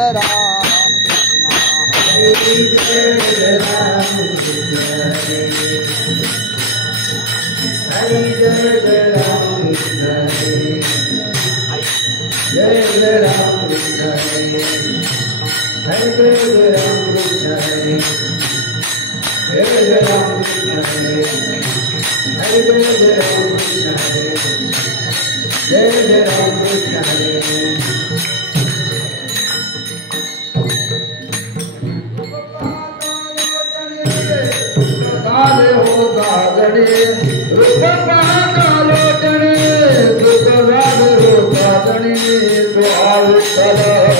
जय राम कृष्ण हरि जय राम कृष्ण जय जय राम कृष्ण हरे जय राम कृष्ण जय जय राम कृष्ण हरे जय जय राम कृष्ण जय जय राम कृष्ण हरे काले हो गागड़े रूप लोटने दुख राग हो गागड़े तो आविष्कार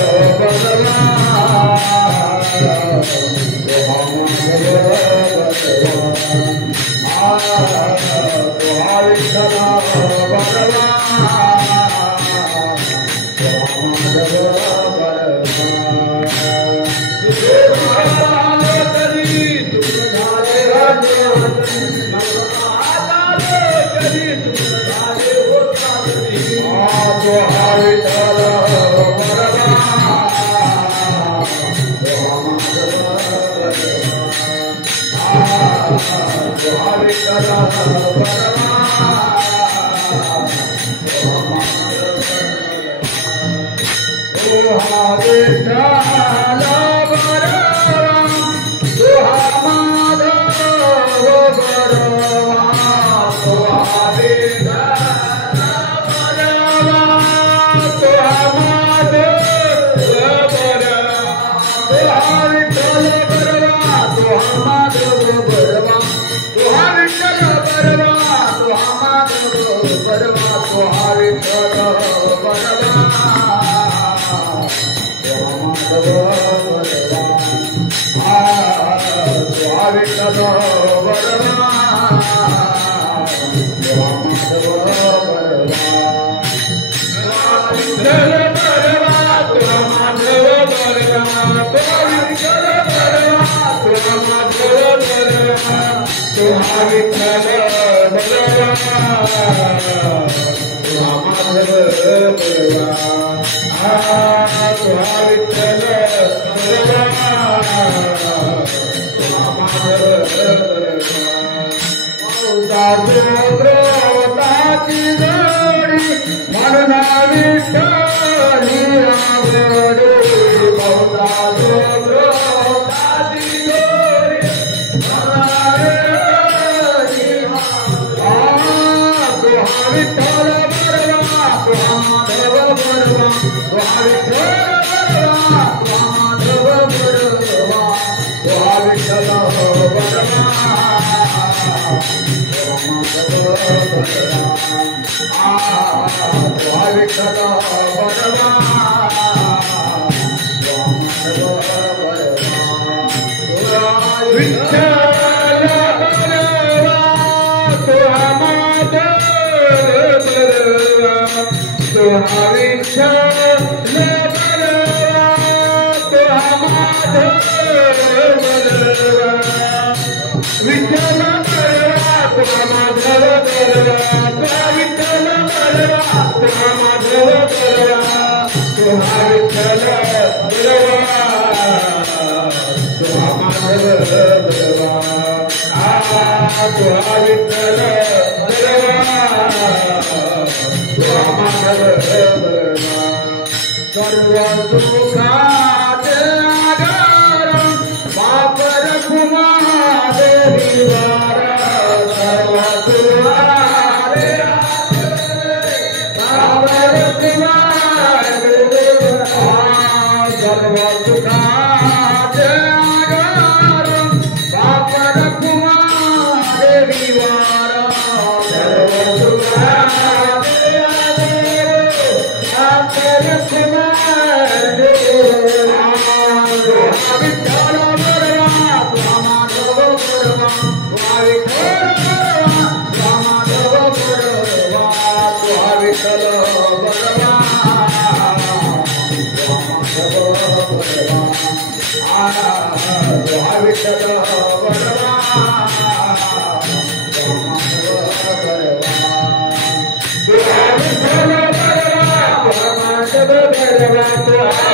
Bhagavato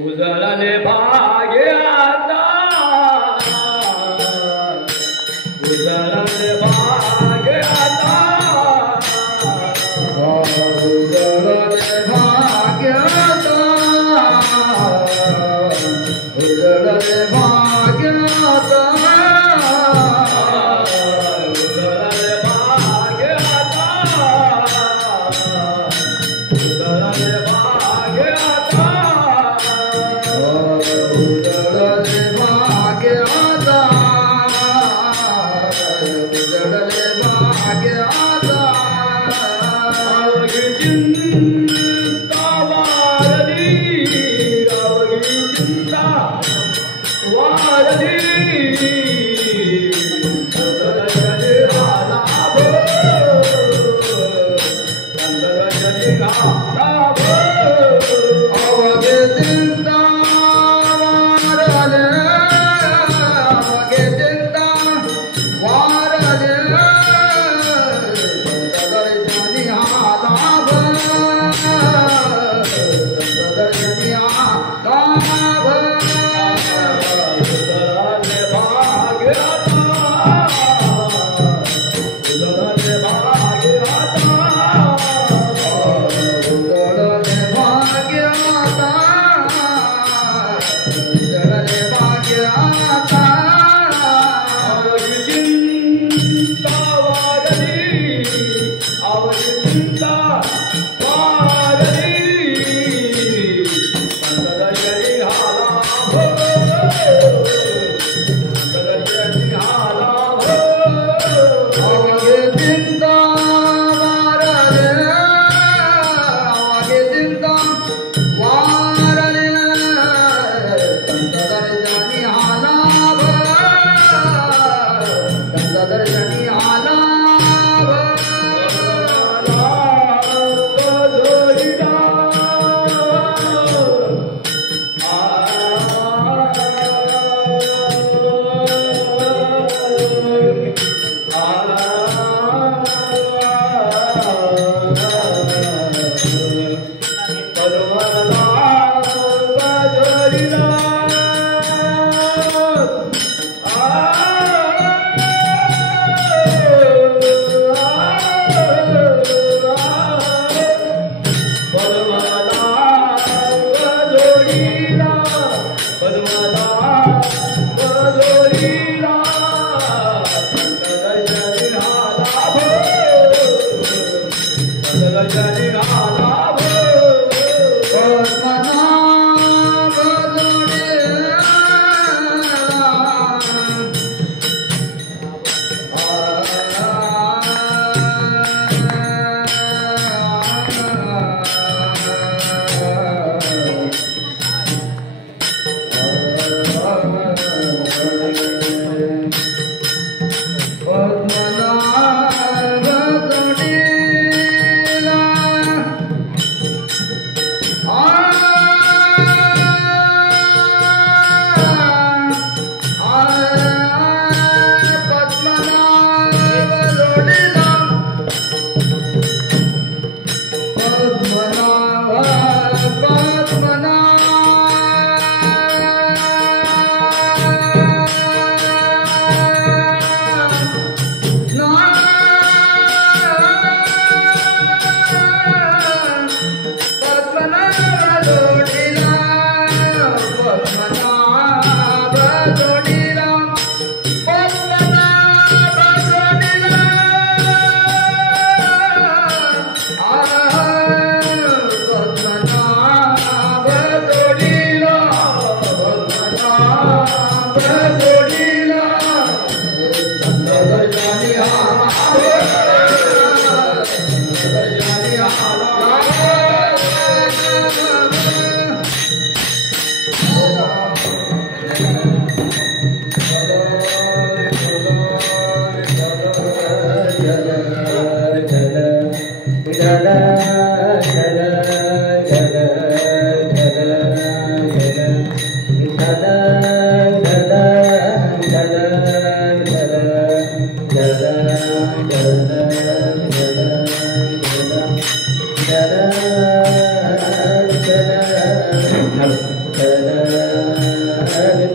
उजळले भाग्याता उजळले भाग्याता उजळले भाग्याता उजळले भाग्याता उजळले भाग्याता उजळले भाग्याता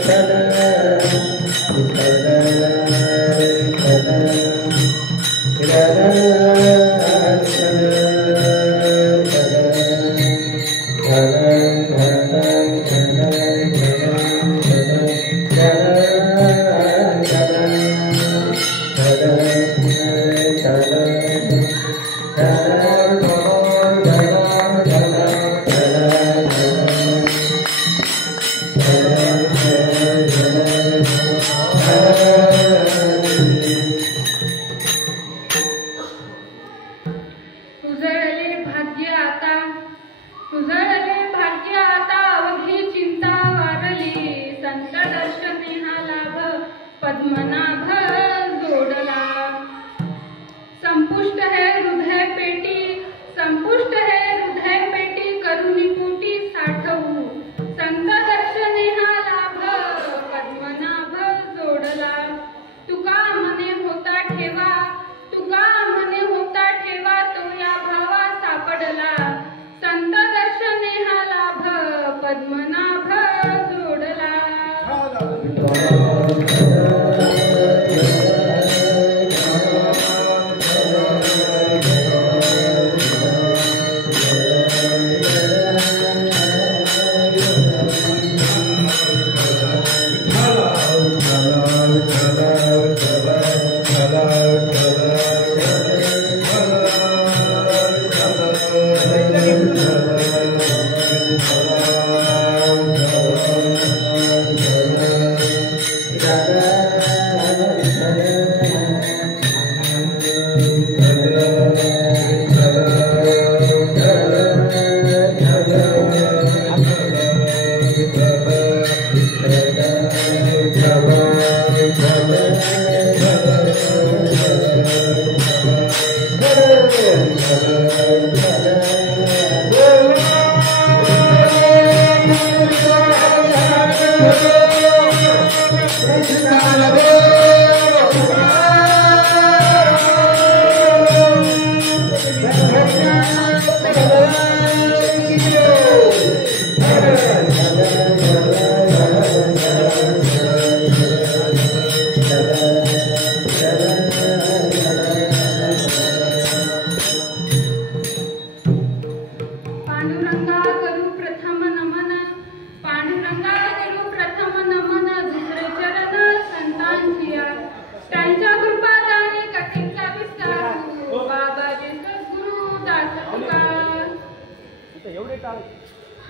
Hare पद्मनाभ जोडला. संपुष्ट है हृदय पेटी, संपुष्ट है हृदय पेटी, करुणी पोटी साठवू. संत दर्शने हा लाभ, पद्मनाभ जोडला. तुका मने होता ठेवा, तुका मने होता ठेवा, तो या भावा सापडला. संत दर्शने हा लाभ, पद्मनाभ जोडला. पांडुरंगा करू प्रथम नमन, पांडुरंगा करू प्रथम नमन, दुसरे चरण संतांचिया. त्यांच्या कृपादाने कथेचा विस्तारू, बाबाजी सद्गुरु दास तुकार.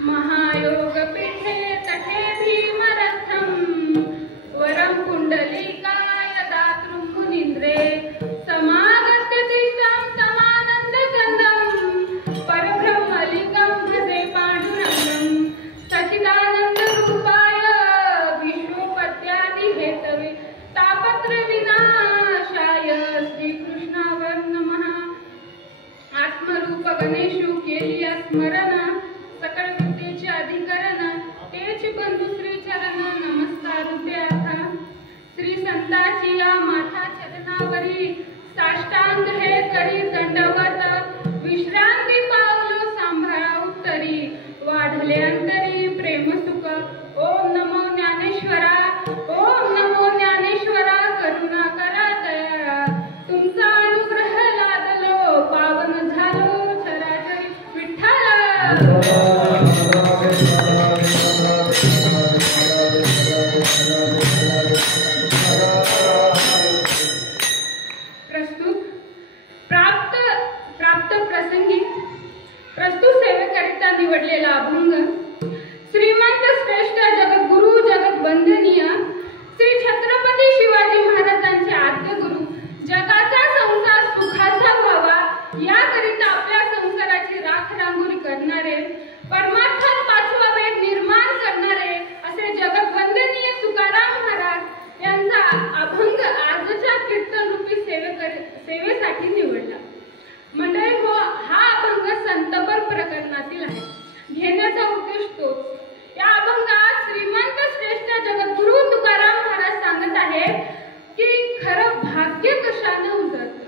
महायोग पीठे तठे भीमरथम, वरम कुंडलिकाय दातृ मुनींद्रे. समागत्य तिष्ठं समानंद चंदं, परब्रह्मलिंगं भजे पांडुरंगं. सच्चिदानंद रूपाय विश्वोपत्यादि हेतवे, तापत्र विनाशाय श्रीकृष्णावर नमः. आत्मरूप गणेशु केलिया स्मरण, सकळ विद्येचे अधिकरण, तेच बंधू श्री चरण नमस्कार द्याथा. श्री संताची या माथा चरणावरी, साष्टांग हे करी दंडवत. विश्रांती पावलो सांभाळा उत्तरी, वाढले अंतरी प्रेम सुख. ओम नमो ज्ञानेश्वरा, ओम नमो ज्ञानेश्वरा, करुणा करा दया. तुमचा अनुग्रह लादलो, पावन झालो चराचरी विठ्ठला. प्रस्तुत प्राप्त प्रसंगी प्रस्तुत सेवेकरिता निवडलेला अभंग श्रीमंत श्रेष्ठ जगद्गुरु जगद्वंदनीय श्री छत्रपती शिवाजी महाराजांचे आद्य गुरु, जगाचा संसार सुखाचा व्हावा याकरिता आपल्या संसाराची राखरांगोळी करणारे, परमार्थात पाचवा वेद निर्माण करणारे असे जगद्वंदनीय तुकाराम महाराज यांचा अभंग आजच्या कीर्तन रूपी सेवेसाठी निवडला. मंडळी हो, हा अभंग संतपर प्रकरणातील आहे. घेण्याचा उद्देश तोच. या अभंगात श्रीमंत श्रेष्ठ जगद्गुरु तुकाराम महाराज सांगत आहेत की खरं भाग्य कशाने उजळतं,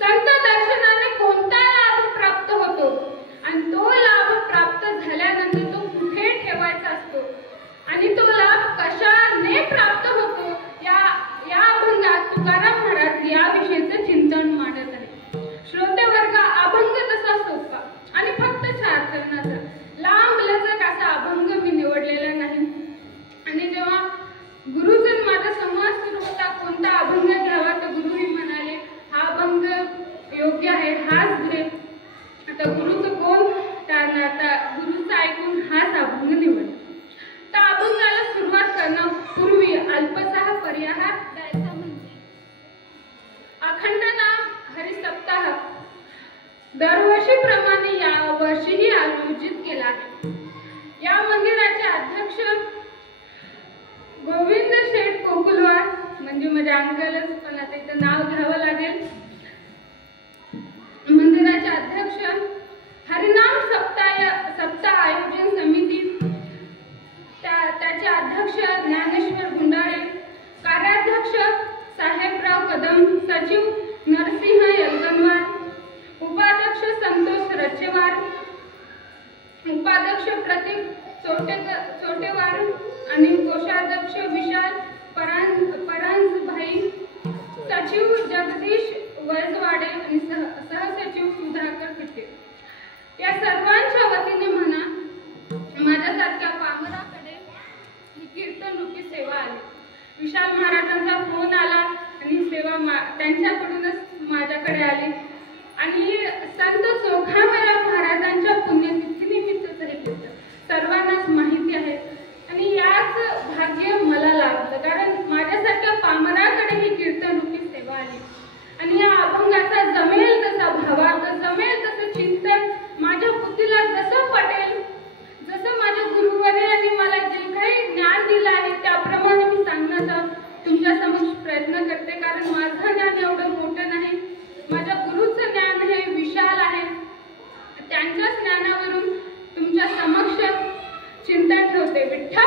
संत दर्शनाने कोणता लाभ प्राप्त होतो आणि तो लाभ प्राप्त झाल्यानंतर तो कुठे ठेवायचा असतो आणि तो लाभ कशाने प्राप्त होतो. या अभंगात तुकाराम महाराज याविषयीचं चिंतन मांडत आहे. श्रोते वर्ग, अभंग तसा सोपा आणि फक्त 4 चरणाचा लांब लचक असा अभंग मी निवडलेला नाही. आणि जेव्हा गुरुजन माझा संवाद सुरू होता कोणता अभंग घ्यावा, तर गुरुही म्हणाले हा अभंग योग्य आहे, हाच घे. आता गुरुचं कोण टाळणार, आता गुरुचं ऐकून हाच अभंग निवडला. तर अभंगाला सुरुवात करण्यापूर्वी अल्पसा पर्याय द्यायचा म्हणजे अखंड नाम हरिसप्ताह दरवर्षीप्रमाणे या वर्षीही आयोजित केला आहे. या मंदिराचे अध्यक्ष गोविंद शेठ कोकुलवार म्हणजे माझे अंकलच, पण आता इथं नाव घ्यावं लागेल. मंदिराचे अध्यक्ष, हरिनाम सप्ताह आयोजन समिती त्याचे अध्यक्ष ज्ञानेश्वर गुंडाळे, कार्याध्यक्ष साहेबराव कदम, सचिव नरसिंह यलगनवार, उपाध्यक्ष संतोष रचेवार, उपाध्यक्ष प्रतीक चोटेवार आणि कोषाध्यक्ष विशाल परांजभाई, सचिव जगदीश वैजवाडे आणि सहसचिव सुधाकर पिटे. या सर्वांच्या वतीने म्हणा, माझ्यासारख्या पामराकडे ही कीर्तन रूपी सेवा आली. विशाल महाराजांचा फोन आला आणि सेवा त्यांच्याकडूनच माझ्याकडे आली. आणि संत चोखामेळा महाराजांच्या पुण्यतिथीनिमित्त हे कीर्तन सर्वांनाच माहिती आहे. आणि याच भाग्य मला लाभलं, कारण माझ्यासारख्या पामराकडे ही कीर्तन रूपी सेवा आली. आणि या अभंगाचा जमेल तसा भावार्थ, जमेल तसं चिंतन माझ्या बुद्धीला जसं पटेल, जसं माझ्या गुरुवर्यांनी मला जे काही ज्ञान दिलं आहे त्याप्रमाणे मी सांगण्याचा तुमच्या समक्ष प्रयत्न करते. कारण माझं ज्ञान एवढं मोठं नाही, माझ्या गुरुचं ज्ञान हे विशाल आहे. त्यांच्याच ज्ञानावरून तुमच्या समक्ष चिंतन ठेवते. विठ्ठल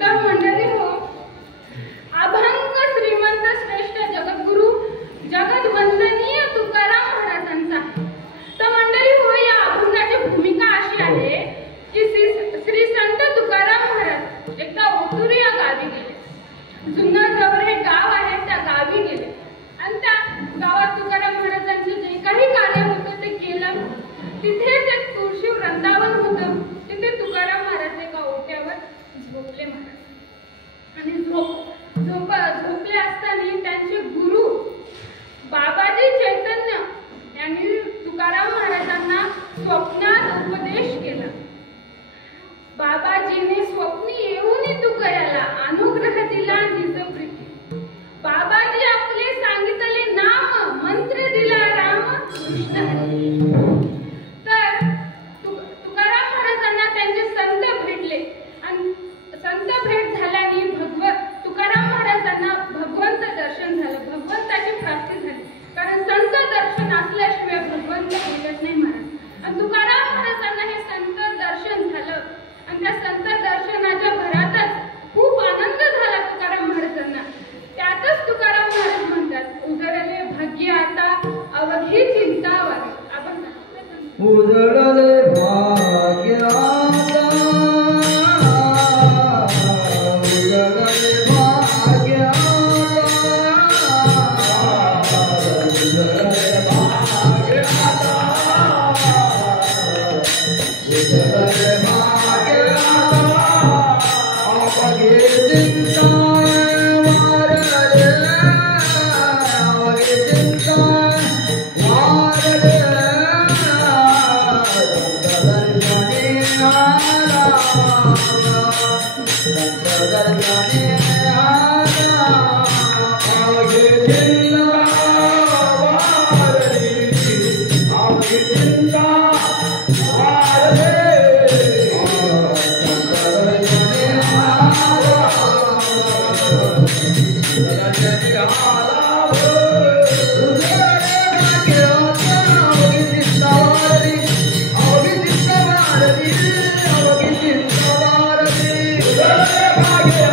तर मंडळी हो, अभंग श्रीमंत श्रेष्ठ जगद्गुरु जगद्वंदनीय तुकाराम महाराजांचा. तर मंडळी हो, या अभंगाची भूमिका अशी आहे की श्री संत तुकाराम महाराज एकदा ओतूर या गावी गेले. जुन्नर जवळ हे गाव आहे, त्या गावी गेले आणि त्या गावात तुकाराम महाराजांचे जे काही कार्य होतं ते केलं. तिथेच एक तुळशी वृंदावन होतं. तिथे तुकाराम महाराज एका ओट्यावर झोपले महाराज. आणि झोपले असताना त्यांचे गुरु बाबाजी चैतन्य यांनी तुकाराम महाराजांना स्वप्नात उपदेश केला. बाबाजीने स्वप्नी येऊन तुकयाला अनुग्रह दिला निज प्रीती. बाबाजी आपले सांगितले नाम मंत्र दिला राम कृष्ण हरी. तर तुकाराम महाराजांना त्यांचे संत भेटले आणि संत भेट झाल्याने तुकाराम महाराजांना भगवंत दर्शन झालं, भगवंताची प्राप्ती झाली. कारण संत दर्शन असल्याशिवाय भगवंत मिळत नाही महाराज. आणि तुकाराम महाराजांना हे संत दर्शन झालं आणि त्या संत दर्शनाच्या भरातच खूप आनंद झाला तुकाराम महाराजांना. त्यातच तुकाराम महाराज म्हणतात, उजळले भाग्य आता अवघी चिंता वारे. आपण उजळले भाग्य आता, उजळले भाग्य आता, उजळले भाग्य आता, उजळले भाग्य आता, अवघी चिंता वारले, अवघी चिंता वारले. भाग्य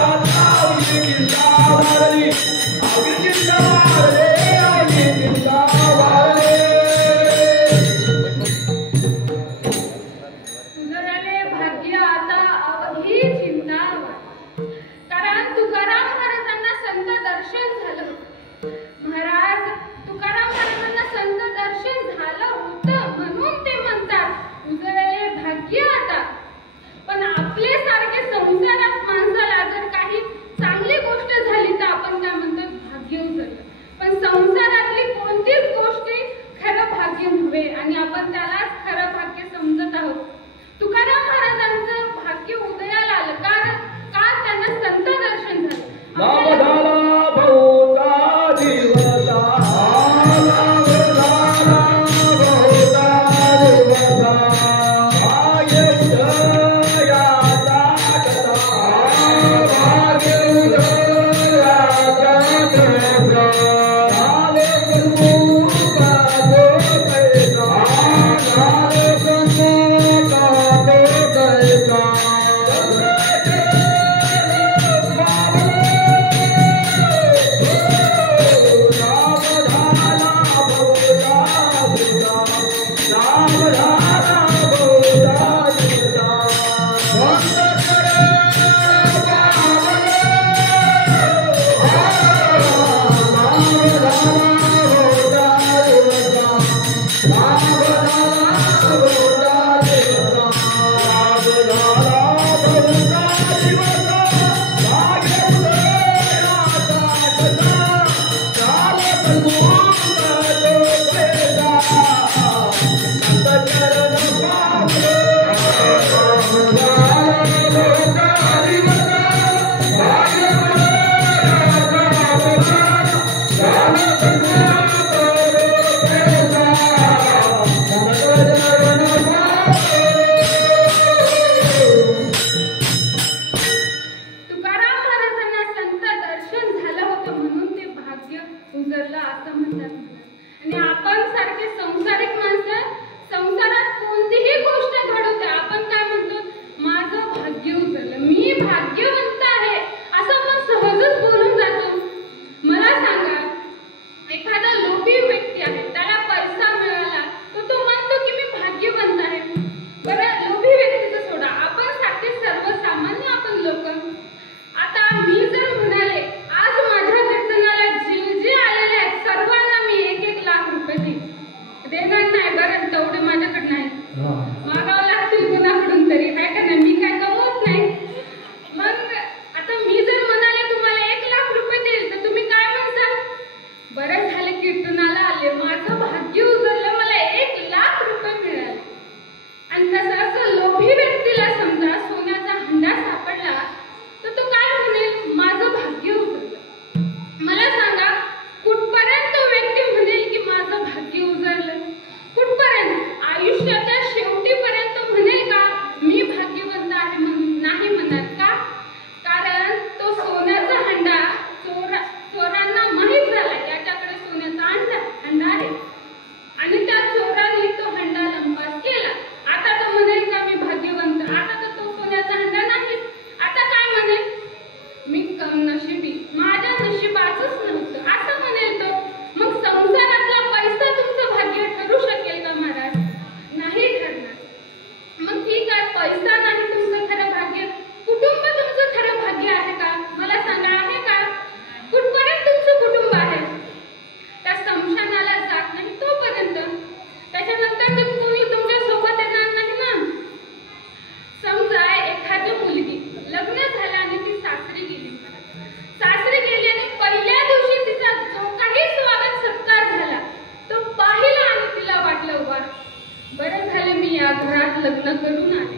लग्न करून आले.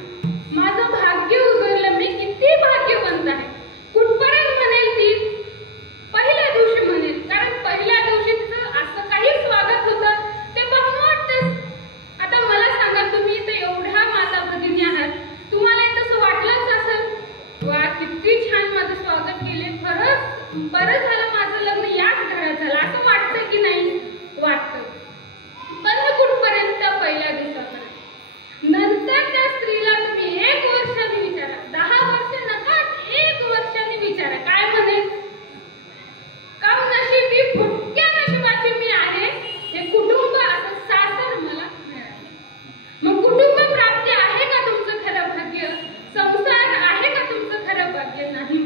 माझं भाग्य उजळलं. मी किती भाग्यवंत आहे. कुठपर्यंत म्हणेल ती? पहिल्या दिवशी म्हणेल, कारण पहिल्या दिवशी तिचं असं काही स्वागत होतं ते पाहून वाटतंच. आता मला सांगा, तुम्ही तर एवढ्या माता भगिनी आहात, तुम्हाला तसं वाटलंच असेल, वा किती छान माझं स्वागत केले, खरंच बरं झालं माझं लग्न याच घरात झालं, असं वाटतं की नाही? वाटतं. पण कुठपर्यंत? पहिल्या दिवसापर्यंत. नंतर त्या स्त्रीला तुम्ही 1 वर्षांनी विचारा, 10 वर्ष नका, 1 वर्षांनी विचारा, काय म्हणेल? काम नशिबी, फुटक्या नशिबाची मी आहे, हे कुटुंब असं सासर मला मिळालं. मग कुटुंब प्राप्ती आहे का तुमचं खरं भाग्य? संसार आहे का तुमचं खरं भाग्य? नाही.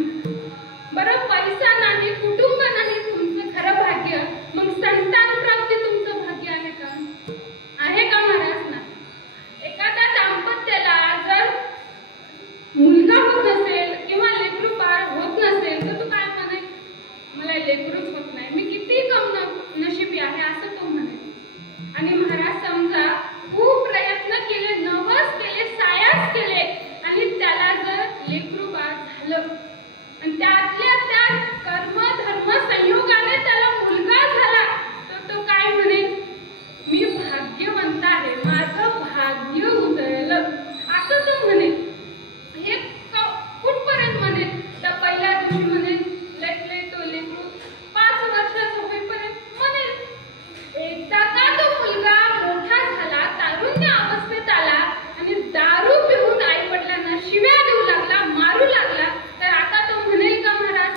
बरं, पैसा नाही, कुटुंब नाही तुमचं खरं भाग्य, मग संतान प्राप्ती तुमचं भाग्य आहे का? आहे का महाराज? ना एखाद्या दाम्पत्याला जर मुलगा होत नसेल किंवा लेकरू बाळ होत नसेल तर तो काय म्हणेल? मला लेकरूच होत नाही, मी किती कम नशिबी आहे, असं तो म्हणेल. आणि महाराज समजा खूप प्रयत्न केले, नवस केले, सायास केले, आणि त्याला जर लेकरू बाळ झालं आणि त्यातल्या त्या कर्म धर्म संयोगाने त्याला मुलगा झाला, तर तो काय म्हणेल? मी भाग्यवंत आहे, माझं भाग्य उजळलं, असं तो म्हणेल. हे कुठपर्यंत म्हणेल? तर पहिल्या दिवशी म्हणेल, लेकले तो लेकरू 5 वर्षाचं होईपर्यंत म्हणेल. एकदा का तो मुलगा मोठा झाला, तारुण्य अवस्थेत आला आणि दारू पिऊन आई वडिलांना शिव्या देऊ लागला, मारू लागला, तर आता तो म्हणेल का महाराज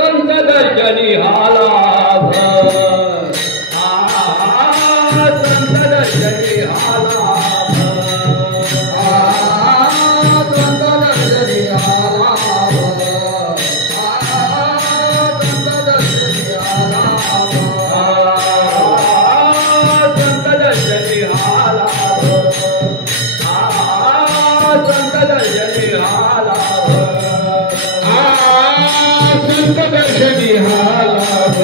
संत दर्शनी हालाभ संत दर्शनी हालाभ संत दर्शनी हालाभ संत दर्शनी हालाभ संत दर्शनी हालाभ संत दर्शनी हालाभ संत दर्शनी हालाभ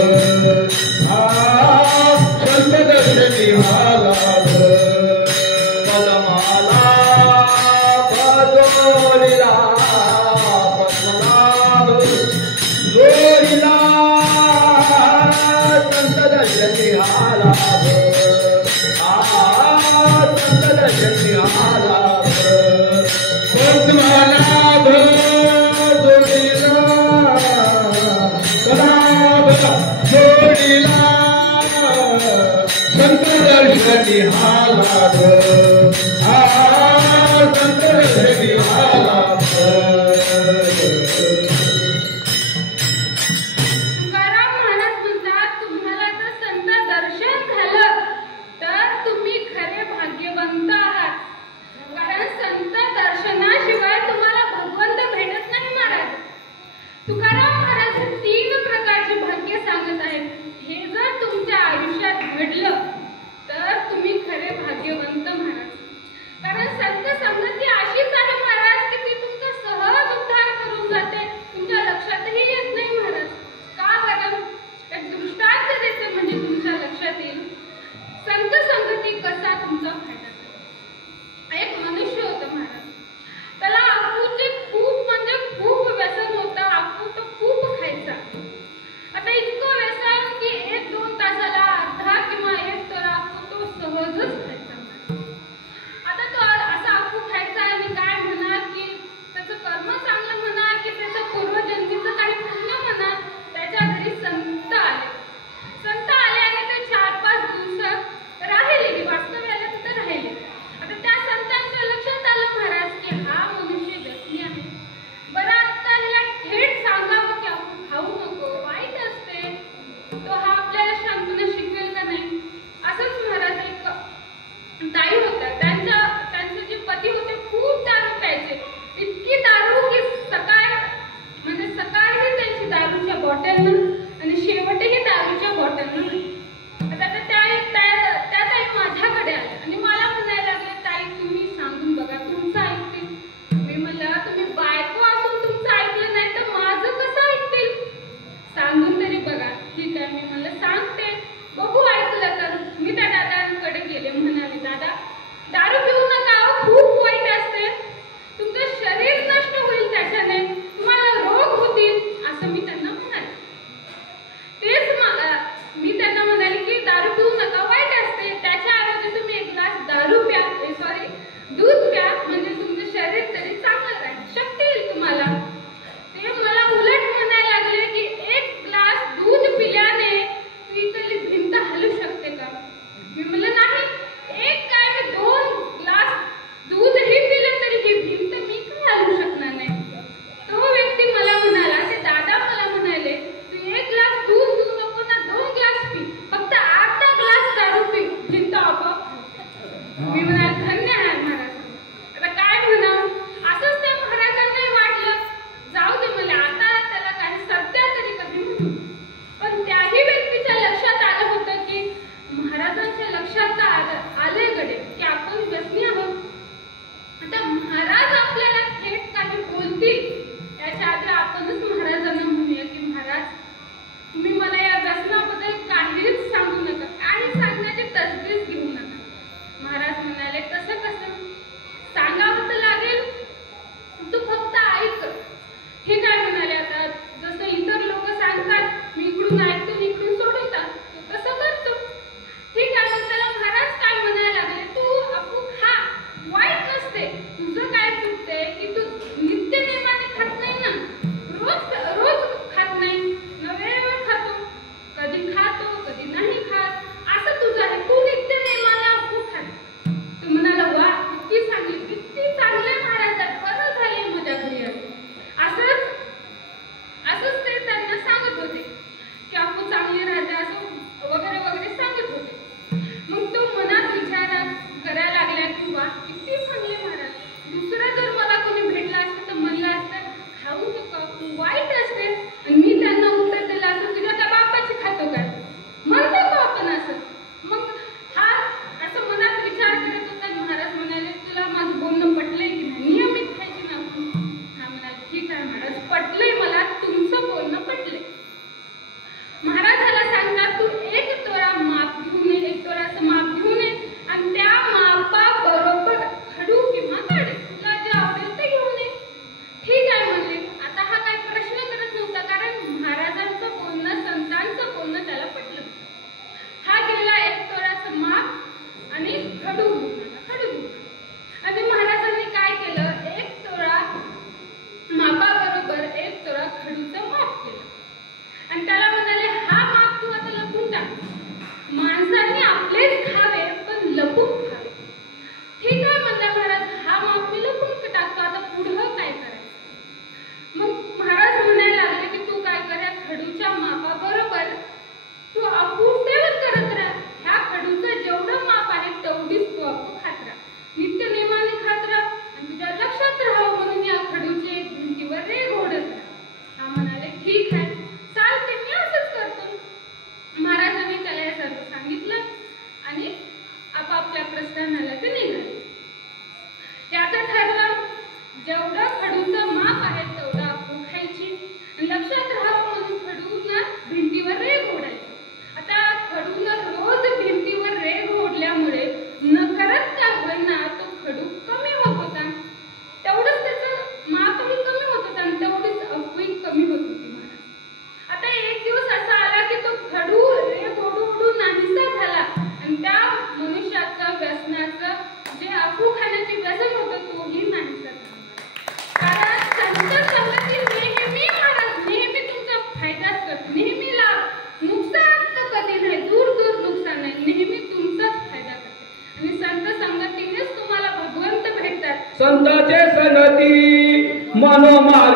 संत दर्शनी हालाभ पदमाला पदोरिला पद्मनाभ जोरिला संत दर्शनी हालाभ संत दर्शनी हालाभ पद्मनाभ जोडीला संत दर्शनी हालाभ संत दर्शनी हालाभ तुकाराम महाराज म्हणतात तुम्हाला जर संत दर्शन झालं तर तुम्ही खरे भाग्यवंत आहात कारण संत दर्शनाशिवाय तुम्हाला भगवंत भेटत नाही महाराज तुकाराम महाराज तीन प्रकारचे भाग्य सांगत आहेत हे जर तुमच्या आयुष्यात घडलं तर तुम्ही खरे भाग्यवंत महाराज कारण संत संगती अशीच आहे महाराज की ती तुमचा सहज उद्धार करून जाते तुमच्या लक्षातही येत नाही महाराज का बरं एक दृष्टांत देते म्हणजे तुमच्या लक्षात येईल संत संगती कसा तुमचा फायदा करते एक मनुष्य होता महाराज त्याला अफूचे खूप म्हणजे खूप व्यसन होतं अफू तर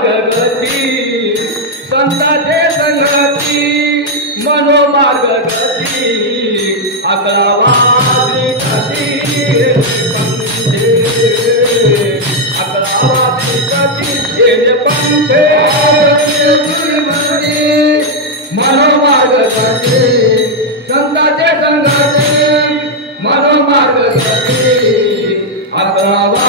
मनोमार्गगती संताचे संगती मनोमार्गगती अकरावादी गती अकरावादी गती हे पंथे मनोमार्गगती संताचे संगती मनोमार्गगती अकरावादी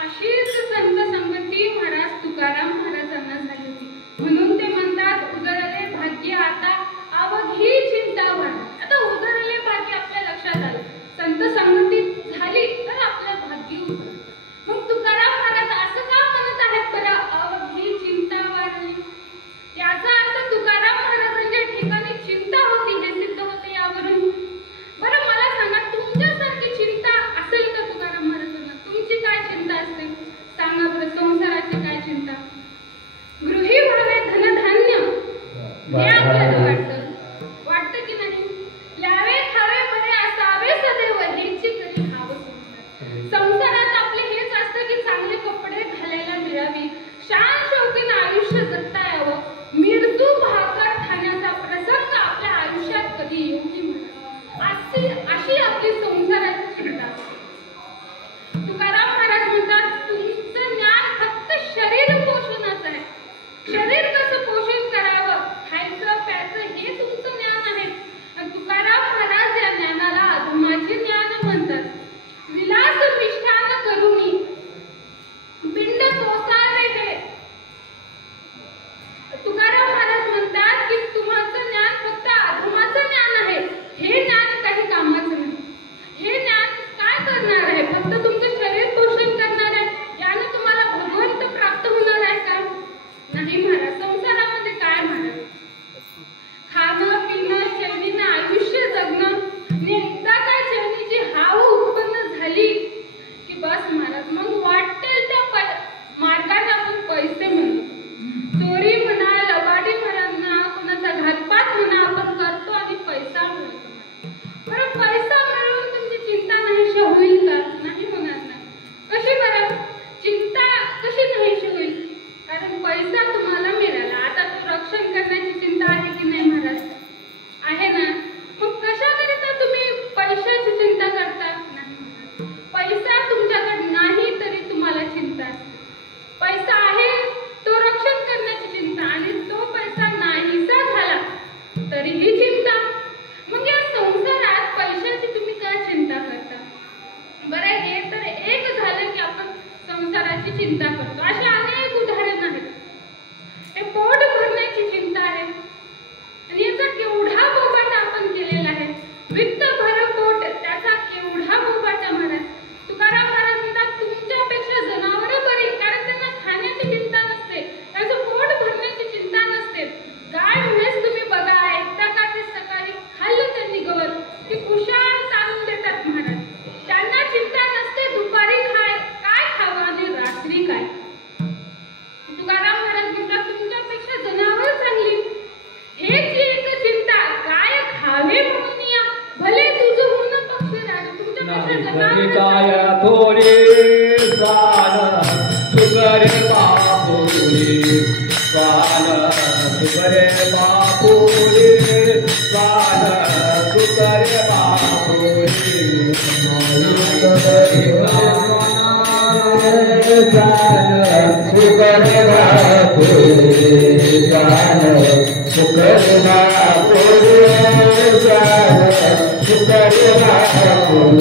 अशीच संत संगती महाराज तुकाराम महाराजांना झाली होती. म्हणून ते म्हणतात उदरले भाग्य आता अवघी चिंतावर. आता उदरले भाग्य आपल्या लक्षात आलं, संत संगती झाली तर आपलं भाग्य उदरलं. मग तुकाराम महाराज असं का म्हणत आहेत बरं, अवघी चिंतावर? याचा अर्थ तुकाराम महाराजांच्या ठिकाणी चिंता होती हे सिद्ध होते यावरून. बरं मला सांगा, तुमच्यासारखी चिंता असेल का तुकाराम महाराजांना? तुमची काय चिंता असते सांगा बरं, संसाराची काय चिंता? गृही व्हावे धनधान्य हे आपल्याला वाटतं की नाही? ल्यावे खावे बरे असावे सदैव हेची करी हाव संसार. संसारात आपले हेच असतं की चांगले कपडे घालायला मिळावी, शान शौकीने आयुष्य जगता यावं, मृत्यू भाकर खाण्याचा प्रसंग आपल्या आयुष्यात कधी येऊ नये अशी आपली संसाराची चिंता असते. तुकाराम महाराज म्हणतात तुमचं ज्ञान फक्त शरीर पोषणाचं आहे. शरीर कसं पोषण करावं, खायचं प्यायचं हे तुमचं ज्ञान आहे. तुकाराम महाराज या ज्ञानाला अधमाचे ज्ञान म्हणतात. विलास मिष्ठान करुणी पिंड पोसावे हे. तुकाराम महाराज म्हणतात की तुमचं ज्ञान फक्त अधमाचं ज्ञान आहे. हे ज्ञान काही कामाचं नाही. हे ज्ञान काय करणार आहे? फक्त तुमचं शरीर पोषण करणार आहे. याने तुम्हाला भगवंत प्राप्त होणार आहे का? नाही महाराज. संसारामध्ये काय महाराज? खाणं पिणं चैनीनं आयुष्य जगणं, एकदा काय चैनीची हाव उत्पन्न झाली की बस महाराज, मग वाटेल त्या मार्गाने आपण पैसे मिळतो. चोरी म्हणा, लबाडी म्हणा, कोणाचा घातपात म्हणा आपण करतो आणि पैसा मिळतो. बरं पैसा मिळवून तुमची चिंता नाहीशी होईल का? नाही होणार ना. कशी बरं चिंता कशी नाहीशी होईल? कारण पैसा तुम्हाला मिळाला, आता तो रक्षण करण्याची चिंता आहे की नाही महाराज? आहे ना. मग कशाकरिता तुम्ही पैशाची चिंता करता? नाही. पैसा तुमच्याकडे नाही तरी तुम्हाला चिंता असते. पैसा आहे तो रक्षण करण्याची चिंता, आणि तो पैसा नाहीसा झाला तरीही चिंता. मग या संसारात पैशाची तुम्ही काय चिंता करता? बरं हे तर एक झालं की आपण संसाराची चिंता करतो. अशी अनेक उदाहरण आहेत. हे पोट भरण्याची चिंता आहे आणि याचा केवढा बोबाटा आपण केलेला आहे. वित्त भर पोट, त्याचा केवढा बोबाटा महाराज. तुकाराम महाराज म्हणतात तुमच्यापेक्षा जनावरं बरी, कारण त्यांना खाण्याची चिंता नसते, त्यांचं पोट भरण्याची चिंता नसते. गाय म्हैस तुम्ही बघा, एकदा का ते सकाळी खाल्लं त्यांनी गवत की कुशाल ताणून देतात महाराज. त्यांना चिंता नसते दुपारी काय खावं आणि रात्री काय. तुकाराम महाराज म्हणतात तुमच्यापेक्षा जनावर चांगली. हेच एक चिंता, काय खावे म्हणून या भले तुझं होणं पक्षीराज. तुमच्यापेक्षा जनावर थोडी सुगरे बापुरी स्वान सुगरे बापुरी स्वान सुगरे बापुरी सुगरे बापुरी स्वान सुगरे बापुरी सुगरे बापुरी.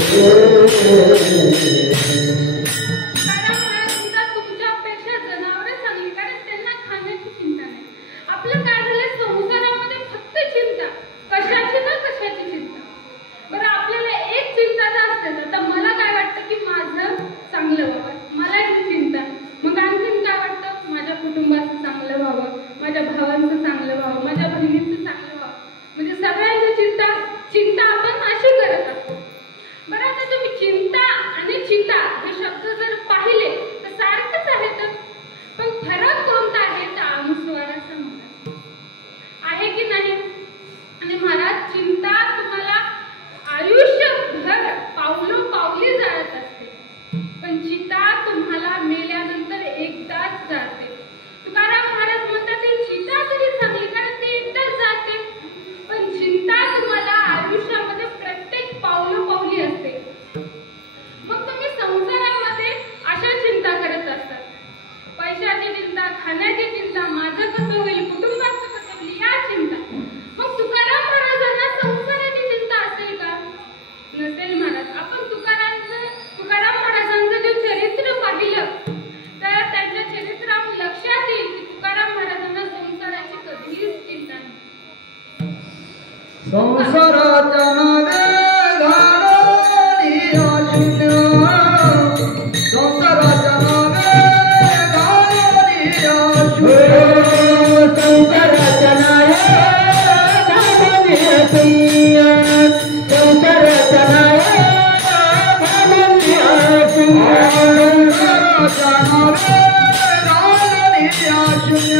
तुमच्यापेक्षा जनावरे चांगली, कारण त्यांना खाण्याची चिंता नाही. आपलं काय झालं संसारामध्ये फक्त चिंता, कशाची ना कशाची चिंता. बरं आपल्याला एक चिंता तर असते, आता मला काय वाटतं की माझं चांगलं व्हावं, मला ही चिंता. मग आणखीन काय वाटतं, माझ्या कुटुंबाचं चांगलं व्हावं, माझ्या भावांचं चांगलं व्हावं, माझ्या बहिणीचं चांगलं व्हावं. म्हणजे सगळ्यांची चिंता आपण अशी करत असतो. बरं आता तुम्ही चिंता आणि चिंता हे शब्द जर पाहिले तर सारखेच आहेत, पण फरक कोणता आहे तर अनुस्वाराचा म्हणतात आहे की नाही? संसाराच्या नावे घालवली शून्य संसाराच्या नावे घालवली शून्य संसाराच्या नावे घालवली शून्य संसाराच्या नावे घालवली शून्य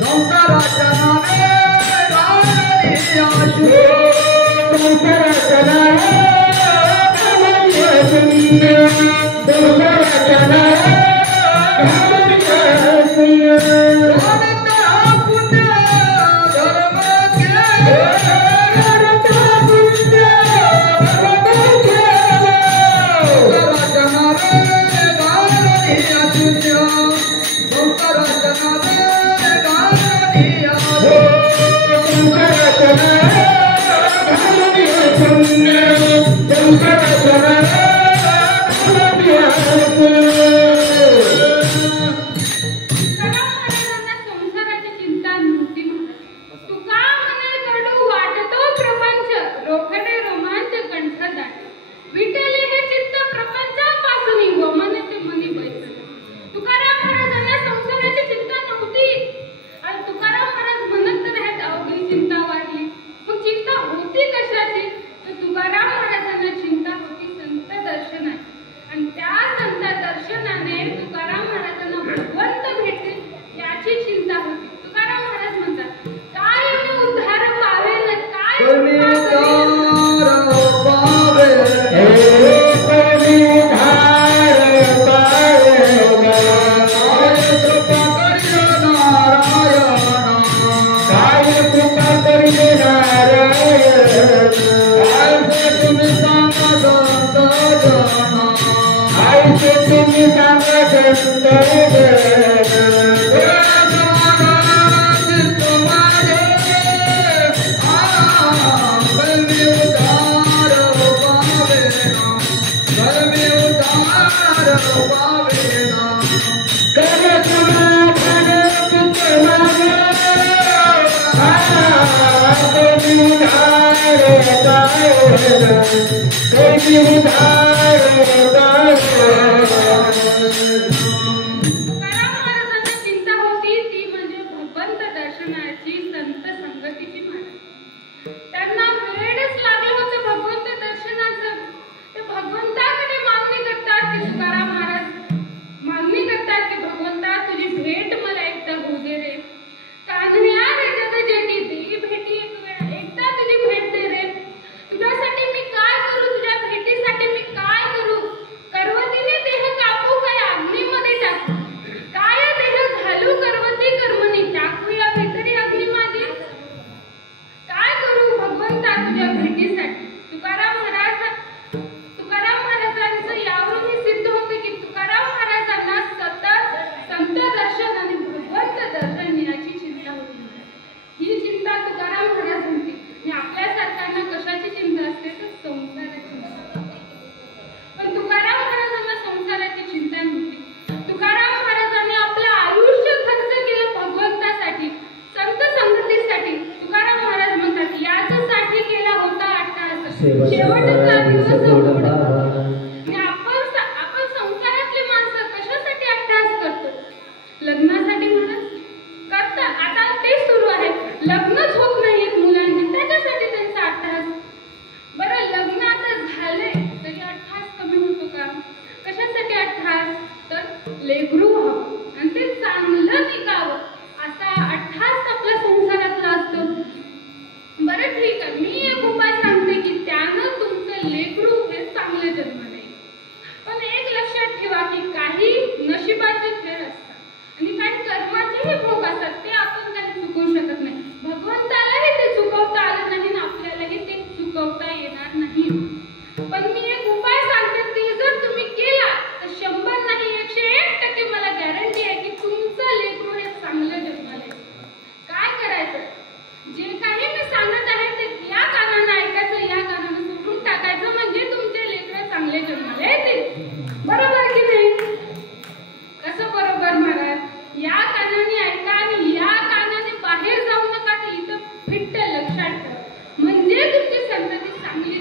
संसाराच्या नावे घालवली शून्य संसाराच्या नावे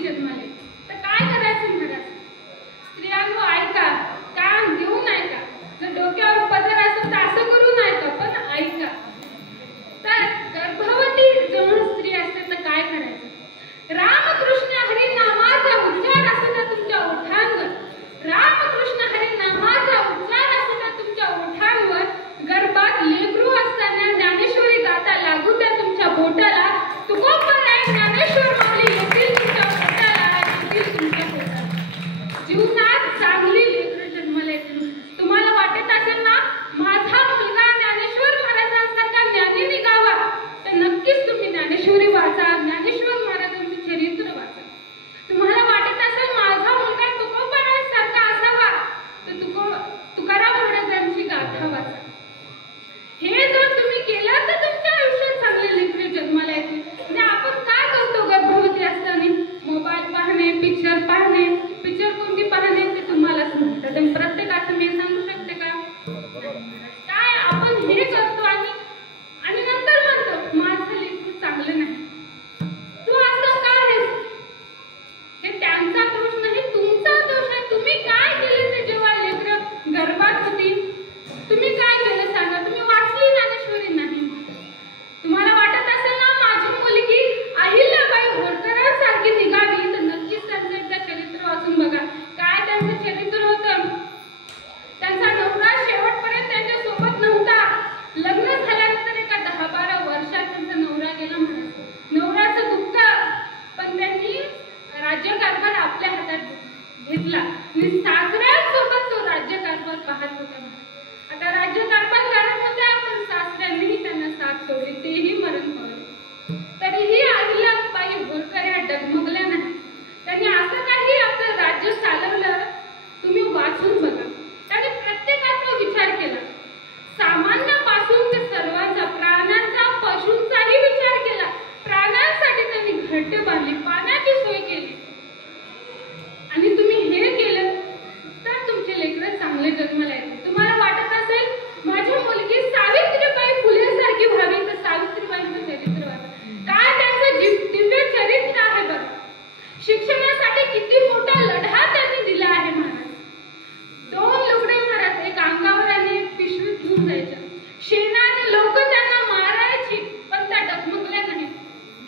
जन्माले तर काय करायचं महाराज? स्त्रियांनो ऐका, कान देऊन ऐका. जर डोक्यावर पदर असेल तर असं करून ऐका, पण ऐका. तर गर्भवती जेव्हा स्त्री असते तर काय करायचं? रामकृष्ण हरी नामाचा उच्चार असू द्या तुमच्या ओठांवर, रामकृष्ण हरी नामाचा उच्चार असू द्या तुमच्या ओठांवर. गर्भात लेकरू असताना ज्ञानेश्वरी गाता लागू द्या तुमच्या बोटाला. तुकोबराय ज्ञानेश्वर माऊली येतील तुमच्या पोटाला, येतील तुमच्या पोटाला. जीवनात चांगली लेकरं जन्माला येतील. तुम्हाला वाटत असेल ना माझा मुलगा ज्ञानेश्वर महाराजांसारखा ज्ञानी निघावा, तर नक्कीच तुम्ही ज्ञानेश्वरी वाचा, ज्ञानेश्वर महाराजांचे चरित्र वाचा. तुम्हाला वाटत असेल माझा मुलगा तुकोबरायांसारखा असावा, तर तुकाराम महाराजांची गाथा वाचा. हे जर तुम्ही केलं तर तुमच्या आयुष्यात चांगले लेकरं जन्माला येतील. म्हणजे आपण काय करतो गर्भवती असताना? मोबाईल पाहणे, पिक्चर पाहणे. पिक्चर कोणती पाहणे ते तुम्हालाच माहित आहे. प्रत्येकाचं मी सांगू शकते का? काय आपण हे करतो आणि नंतर म्हणतो माझं लेकरू चांगलं नाही, तू असं का आहेस? हे त्यांचा दोष नाही, तुमचा दोष आहे. तुम्ही काय केलं ते जेव्हा लेकरं गर्भात होती? तुम्ही काय केलं सांगा? तुम्ही वाचली ज्ञानेश्वरी नाही. तुम्हाला वाटत असेल ना माझी मुलगी अहिल्याबाई होळकरांसारखी निघावी, तर नक्कीच त्यांचं एकदा चरित्र वाचून बघा. काय त्यांचं चरित्र होतं? त्यांचा नवरा शेवटपर्यंत त्यांच्या सोबत नव्हता. लग्न झाल्यानंतर एका 10-12 वर्षात त्यांचा नवरा गेला म्हणा. नवऱ्याचं दुःख, पण त्यांनी राज्यकारभार आपल्या हातात घेतला आणि सासऱ्यांसोबत तो राज्यकारभार पाहत होता. आता राज्यकारभार करत होता, पण सासऱ्यांनीही त्यांना साथ सोडली, तेही मरण पावले. तरीही अहिल्याबाई होळकर या डगमगल्या नाही. त्यांनी असं काही आपलं राज्य चालवलं. तुम्ही वाचून बघा. त्यांनी प्रत्येकाचा विचार केला, सामान्यापासून ते सर्वांचा, प्राण्यांचा, पशूंचाही विचार केला. प्राण्यांसाठी त्यांनी घरटे बांधली, पाण्याची सोय केली. आणि तुम्ही हे केलं तर तुमचे लेकरं चांगले जन्माला येतील. तुम्हाला वाटत असेल माझी मुलगी सावित्रीबाई फुलेसारखी व्हावी, तर सावित्रीबाईंचं चरित्र वाचा. काय त्यांचं दिव्य चरित्र आहे बघा. शिक्षणासाठी किती मोठा लढा त्यांनी दिला आहे महाराज. 2 लुगडे महाराज एक अंगावर आणि एक पिशवीत घेऊन जायच्या. शेणाने लोक त्यांना मारायची, पण त्या डगमगल्या नाही.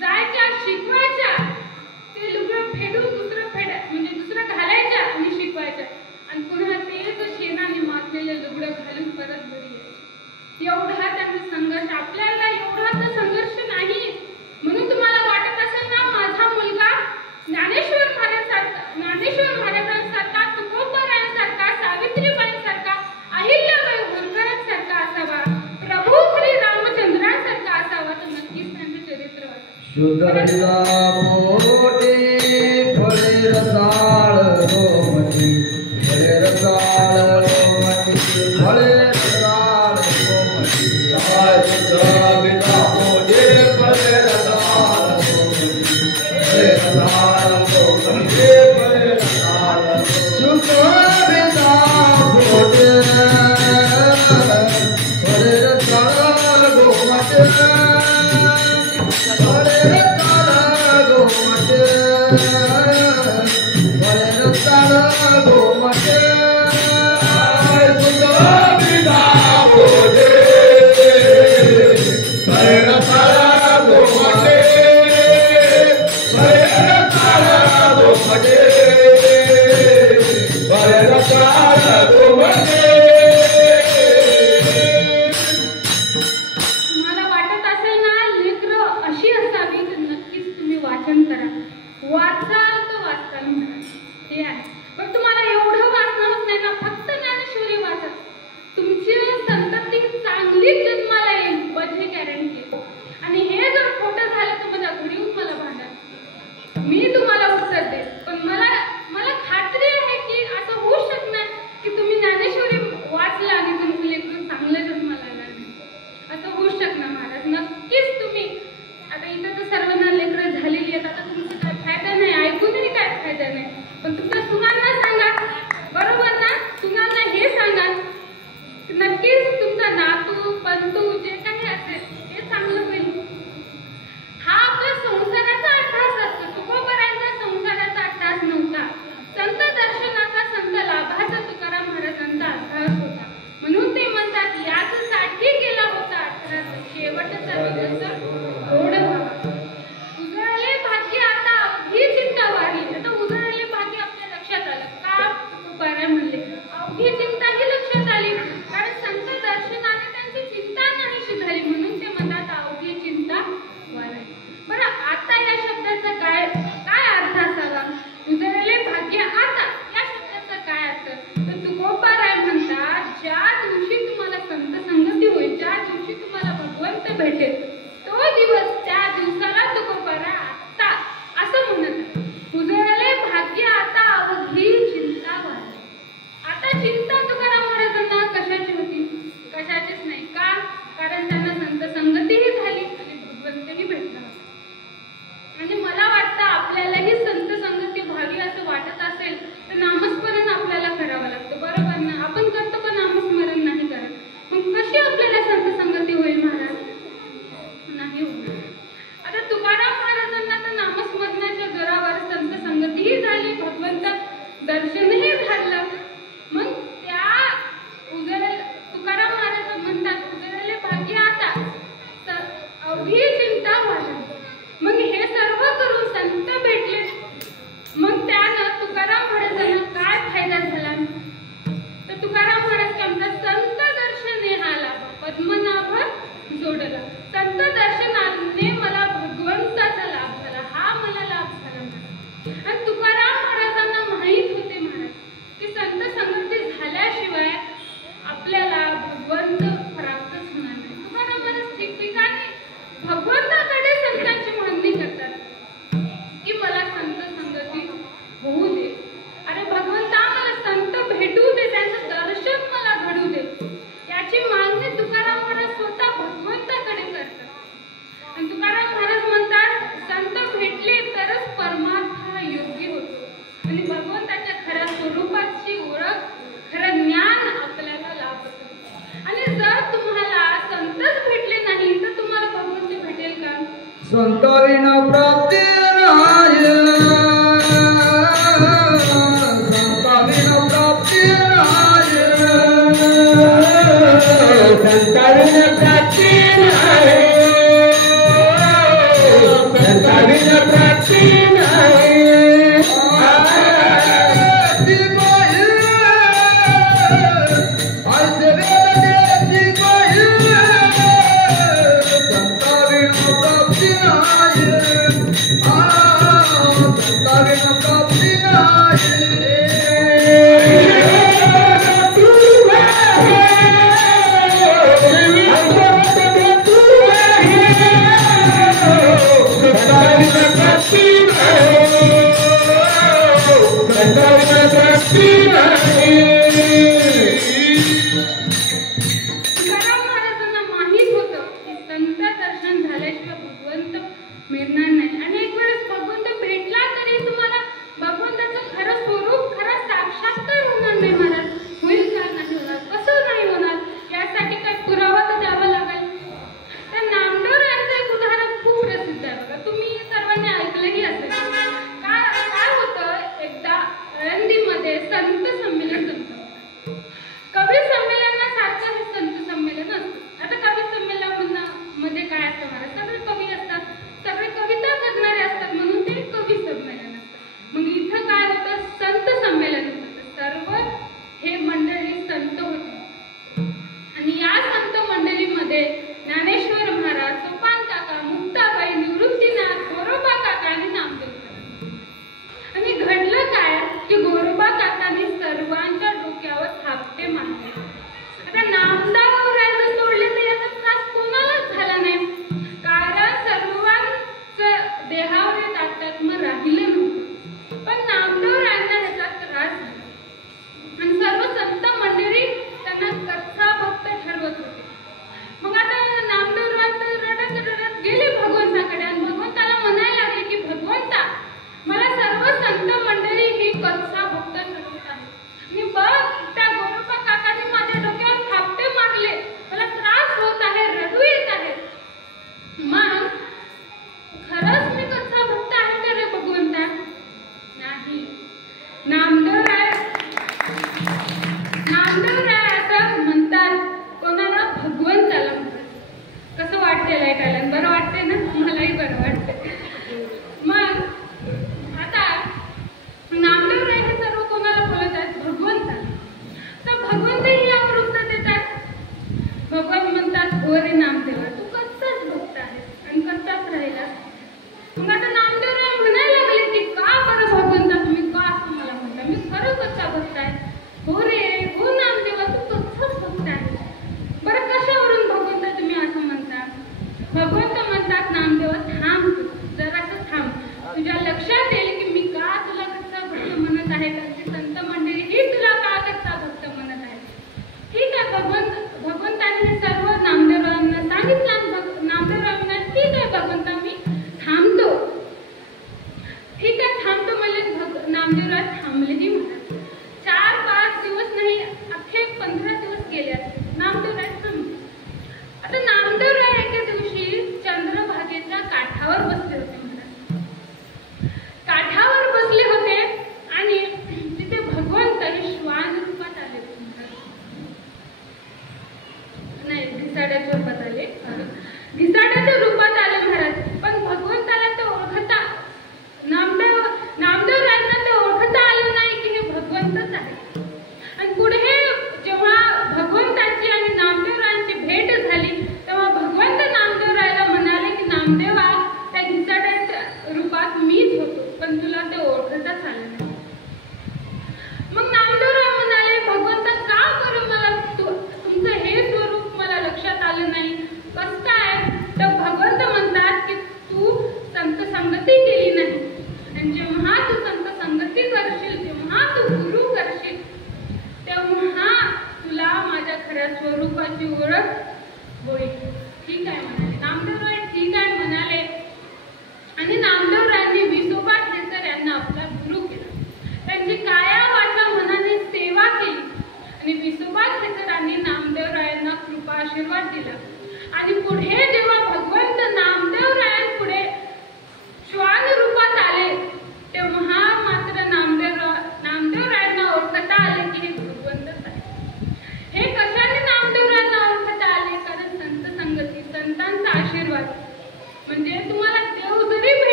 जायच्या, शिकवायच्या, ते लुगडं फेडून दुसरं घालायच्या आणि शिकवायच्या, आणि पुन्हा तेच शेणाने मारलेले लुगडं घालून परत घरी यायचे. एवढा त्यांचा संघर्ष. आपल्याला एवढा तर संघर्ष नाही. म्हणून तुम्हाला वाटत असेल ना माझा मुलगा ज्ञानेश्वर महाराजांसारखा, तुकोबरायांसारखा, सावित्रीबाईंसारखा, अहिल्याबाई होळकरांसारखा असावा, प्रभू श्री रामचंद्रांसारखा असावा, तर नक्कीच त्यांचे चरित्र वाचा. शुद्धरिला मोठी फळे रसाळ गोमती, फळे रसाळ गोमती, फळे रसाळ गोमती. शुद्धरिला मोठी फळे रसाळ गोमती, फळे रसाळ गोमती, फळे रसाळ गोमती. शुद्धरिला मोठी फळे रसाळ गोमती, तुम्हाला वाटत असेल ना लेकरं अशी असावी, तर नक्कीच तुम्ही वाचन करा. वाचाल तर वाचताल म्हणा, हे आहे. पण तुम्हाला एवढं वाचणं होत नाही ना, फक्त ज्ञानेश्वरी वाचा. तुमची संतती चांगलीच जन्माला येईल, माझी गॅरंटी. आणि हे जर खोटं झालं तर माझ्या घरी येऊन मला भांडा, मी तुम्हाला उत्तर देईल. पण मला खात्री आहे की असं होऊ शकणार की तुम्ही ज्ञानेश्वरी वाचला आणि तुमचं लेकरं चांगलं जन्माला आलं नाही. असं होऊ शकणार महाराज. नक्कीच तुम्ही आता इथं तर सर्वांना लेकरं झालेली आहेत, आता तुमचा काय फायदा नाही.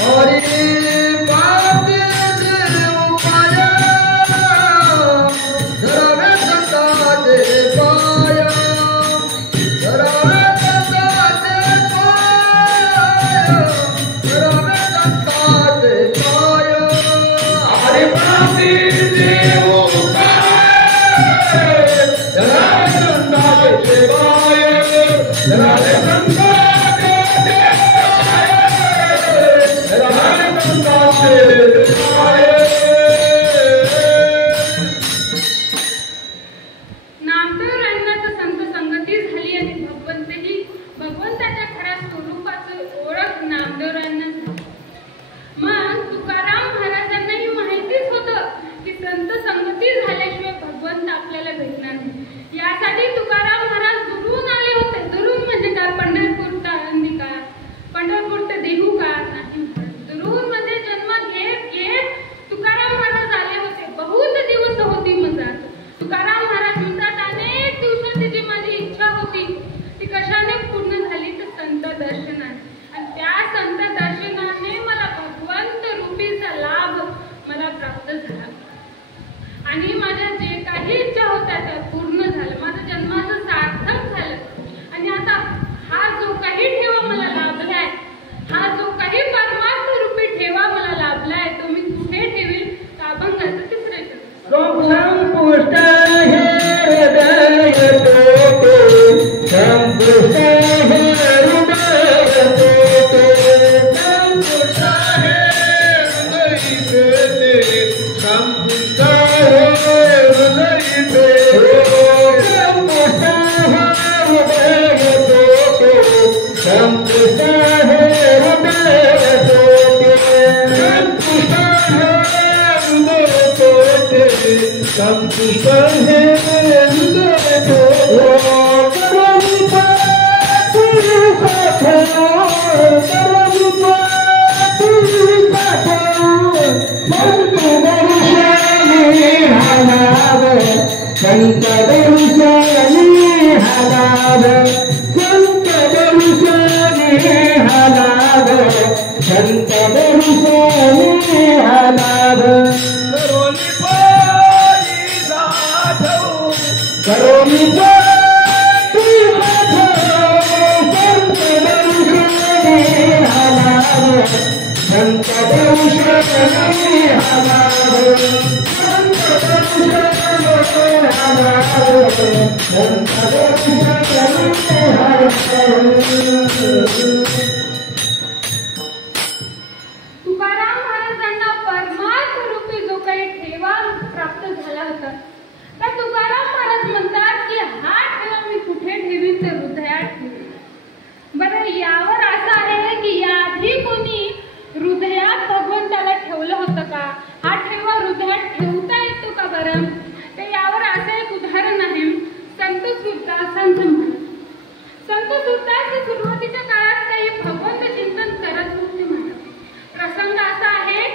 Hare तुकाराम महाराजांना परमार्थ रूपी जो काही ठेवा प्राप्त झाला होता, तर तुकाराम महाराज म्हणतात की हा ठेवा मी कुठे ठेवीन, तर हृदयात ठेवीन. बरं, यावर असं आहे की याआधी कोणी हृदयात भगवंताला ठेवलं होतं का? हा ठेवा हृदयात ठेवता येतो का बरं? तर यावर असं एक उदाहरण आहे संत सुरदासांचं. संत सुरदास सुरुवातीच्या काळात काही भगवंत चिंतन करत होते म्हणतात. प्रसंग असा आहे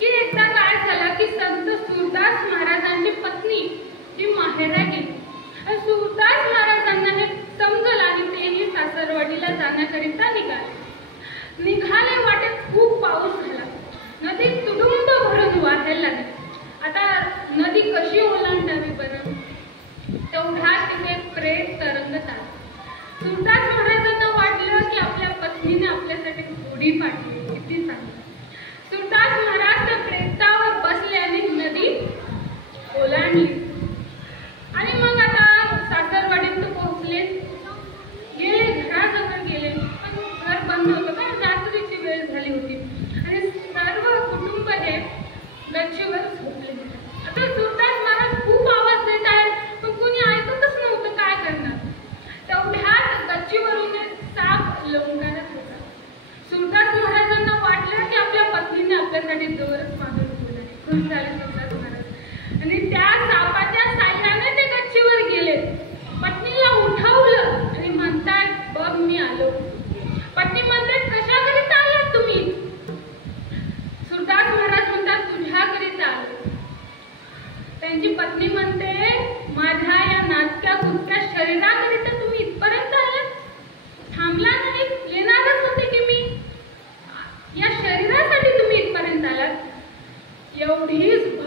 की एकदा काय झालं की संत सुरदास महाराजांची पत्नी ही माहेरा गेली. सुरदास महाराजांना हे समजलं आणि तेही सासरवाडीला जाण्याकरिता निघाले. वाटेत खूप पाऊस झाला. नदी तुडुंब भरून वाहायला लागली. आता नदी कशी ओलांडावी बरं? तेवढ्यात तिथे एक प्रेत तरंगत आला. सुरदास महाराजांना वाटलं की आपल्या पत्नीने आपल्यासाठी घोडी पाठवली, किती चांगलं. सुरदास महाराज त्या प्रेतावर बसले आणि नदी ओलांडली. आणि मग आता सासरवाडीत पोहोचले. गेले, घराजवळ गेले, पण घर बंद होतं कारण रात्रीची वेळ झाली होती आणि सर्व कुटुंब हे गच्चीवर झोपले होते. आता सुरदास महाराज खूप आवाज देत आहेत, पण कोणी ऐकतच नव्हतं. काय करणार? तेवढ्यात गच्चीवरून एक साप लोंबकारत होता. सुरदास महाराजांना वाटलं की आपल्या पत्नीने आपल्यासाठी जोरच मागून ठेवलं आहे. खुश झाले सुरदास महाराज आणि त्या सापाच्या साह्याने ते गच्चीवर गेले. पत्नीला उठवलं आणि म्हणतात, बघ मी आलो. पत्नी म्हणतात, कशाकरिता आलात तुम्ही? सुरदास महाराज म्हणतात, तुझ्याकरिता आलो. त्यांची पत्नी म्हणते, माझ्या या नाटक्या कुटक्या शरीराकरिता तुम्ही इथपर्यंत आलात? थांबला नाही? येणारच होते की मी. या शरीरासाठी तुम्ही इथपर्यंत आलात? एवढीच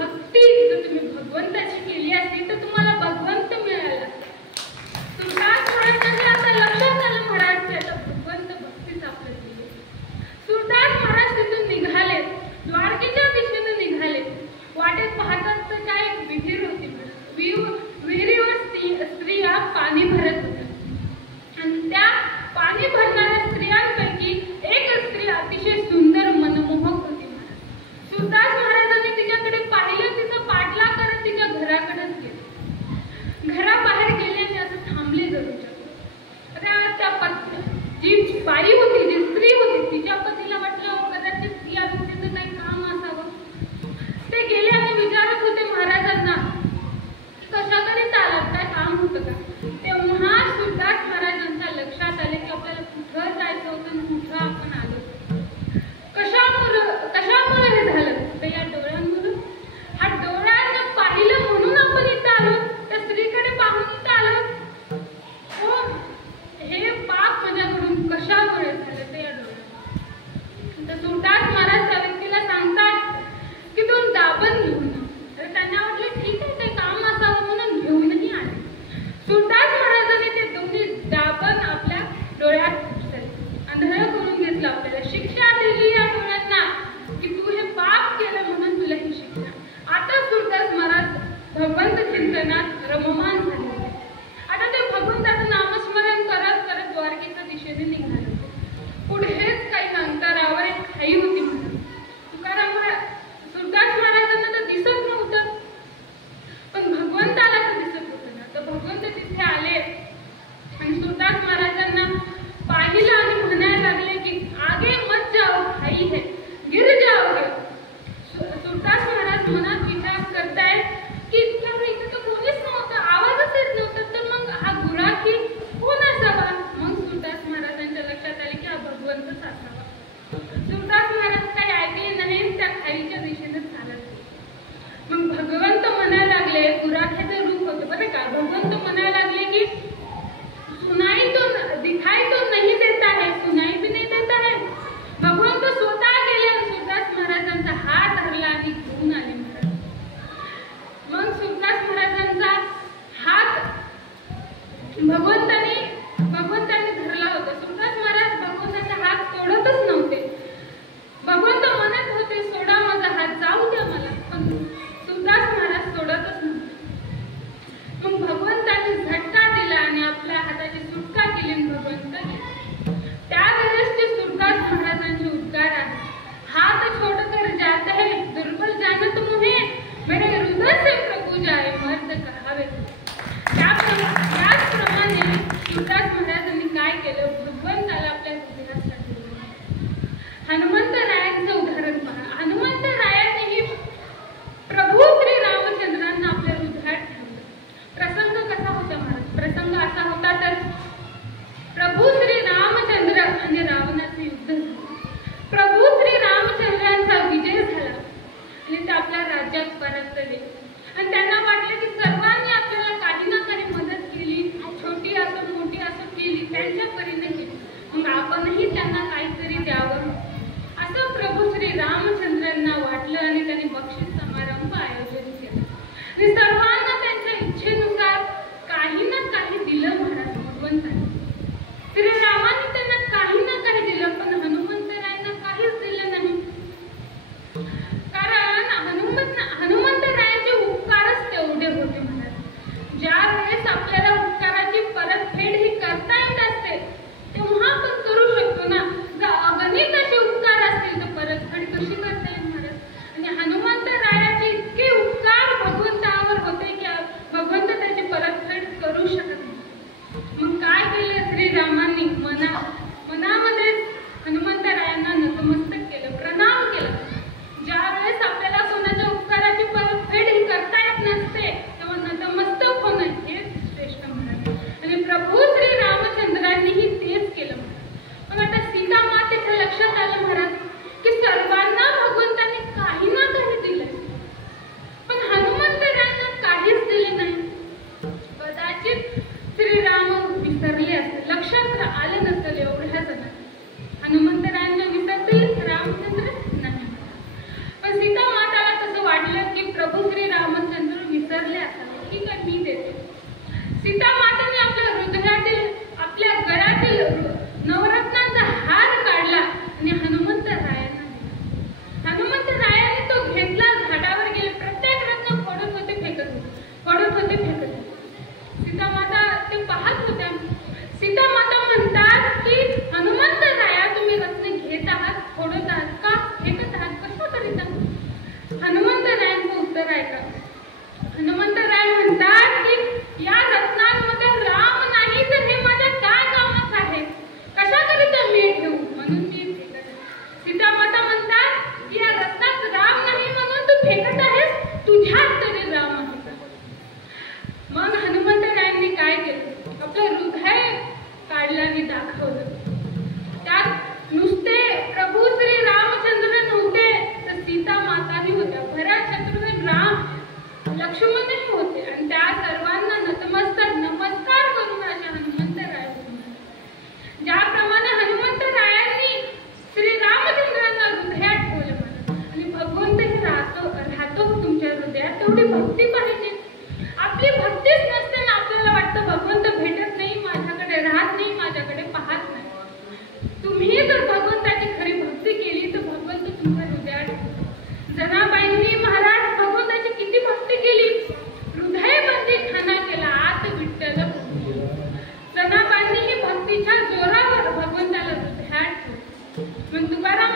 सुरदास महाराज काही ऐकले नाही, त्या खाईच्या दिशेने चालत. मग भगवंत म्हणायला लागले, गुराख्याचं रूप होतं बरं का, भगवंत म्हणायला लागले की सुनाई तो दिखाई तो नहीं देता है, सुनाई भी नहीं देता है. भगवंत स्वतः गेले आणि सुरदास महाराजांचा हात धरला आणि घेऊन आले महाराज. मग सुरदास महाराजांचा हात भगवंताने धरला होता. सुरदास महाराज भगवंताचा हात सोडतच नव्हते. भगवंत म्हणत होते, सोडा माझा हात, जाऊ द्या मला, पण सुरदास महाराज सोडतच नव्हते. मग भगवंताने झटका दिला आणि आपल्या हाताची सुटका केली. भगवंत त्यावेळेसचे सुरदास महाराजांचे उद्गार आहेत, हात छोड़कर जाता है दुर्बल जानत मुहे, मेरे हृदय से प्रभु जाए मर्द कहावे. त्याचप्रमाणे सुरदास महाराजांनी काय केलं, भगवंताला आपल्या हृदयात टाकलं. हनुमंतरायांचं उदाहरण पहा. हनुमंतरायांनीही प्रभू श्री रामचंद्रांना आपल्या हृदयात ठेवलं. प्रसंग कसा होता महाराज? प्रसंग असा होता तर प्रभू श्री रामचंद्र आणि रावणाचे युद्ध झाले. प्रभू श्री रामचंद्रांचा विजय झाला आणि ते आपल्या राज्यात परतले. आणि त्यांना वाटलं की सर्वांनी आपल्याला काही ना काही मदत केली, छोटी असो मोठी असो केली, त्यांच्या परीने केली, मग आपणही त्यांना काहीतरी द्यावं असं प्रभू श्री रामचंद्रांना वाटलं आणि त्यांनी बक्षीस समारंभ आयोजित केला. आणि सर्वांना त्यांच्या इच्छेनुसार काही ना काही दिलं महाराज भगवंतांनी. श्रीरामाने त्यांना काही ना काही दिलं, पण हनुमंतरायांना काहीच दिलं नाही. कारण हनुमंतरायांचे उपकारच तेवढे होते महाराज. ज्या वेळेस आपल्याला उपकाराची परतफेड ही करता येत असते तेव्हा आपण करू शकतो ना. जर अगणित असे उपकार असतील तर परतफेड कशी करता येईल महाराज? आणि हनुमंतरायाचे इतके उपकार भगवंतावर होते की भगवंत त्याची परतफेड करू शकत नाही. मग काय केलं श्रीरामांनी? मनामध्ये हनुमंतरायांना नतमस्तक केलं, प्रणाम केला. ज्या वेळेस आपल्याला कोणाच्या उपकाराची परतफेड ही करता येत नसते तेव्हा नतमस्तक होणं हेच श्रेष्ठ महाराज. आणि प्रभू श्री रामचंद्रांनीही तेच केलं. पण आता सीता मातेच्या लक्षात आलं महाराज की सर्वांना भगवंतांनी काही ना काही दिलं, पण हनुमंतरायांना काहीच दिले नाही. कदाचित श्रीराम विसरले असते, लक्षात आलं नसेल एवढ्या जणांना. हनुमंतरायांना विसरतील, रामचंद्र नाही. पण सीता माताला तसं वाटलं की प्रभू श्री रामचंद्र विसरले असावे, ठीक आहे मी देते. सीता माताने आपल्या हृदयातील, आपल्या गळ्यातील नवरत्नांचा हार काढला आणि हनुमंतरायांना दिला. हनुमंतरायांनी तो घेतला, झाडावर गेले, प्रत्येक रत्न फोडत होते फेकत होते. सीता माता ते पाहत होत्या. सीता माता म्हणतात की हनुमंतराया तुम्ही रत्न घेत आहात, फोडत आहात का, फेकत आहात, कशा करीता? हनुमंतरायांचं उत्तर आहे का? हनुमंतराय म्हणतात की या रत्नांमध्ये राम नाही तर हे माझ्या काय कामात आहे, कशा करीता मी ठेवू, म्हणून मी फेकत. सीता माता म्हणतात की या रत्नात राम नाही म्हणून तू फेकत आहेस, तुझ्यात तरी राम आहे. मग हनुमंतरायांनी काय केलं? आपलं हृदय काढलं आणि दाखवलं. त्यात नुसते प्रभू श्री रामचंद्र नव्हते तर सीता माताही होत्या, भरत, शत्रुघ्न, राम, लक्ष्मणही होते. आणि त्या सर्वांना नतमस्तक नमस्कार करून अशा हनुमंतराय. ज्याप्रमाणे हनुमंतरायांनी श्री रामचंद्रांना हृदयात ठेवलं आणि भगवंतही राहतो तुमच्या हृदयात, तेवढी भक्ती पाहिजे. आपली भक्तीच नसते ना, आपल्याला वाटतं भगवंत भेटत नाही, माझ्याकडे राहत नाही, माझ्याकडे पाहत नाही. तुम्ही जर भगवंताची खरी भक्ती केली तर भगवंत तुमच्या हृदयात. जनाबाईंनी महाराज भगवंताची किती भक्ती केली, हृदयबंदी खाना केला, आत विठ्ठल. जनाबाईंनी ही भक्तीच्या जोरावर भगवंताला हृदयात ठेवलं. मग तुकाराम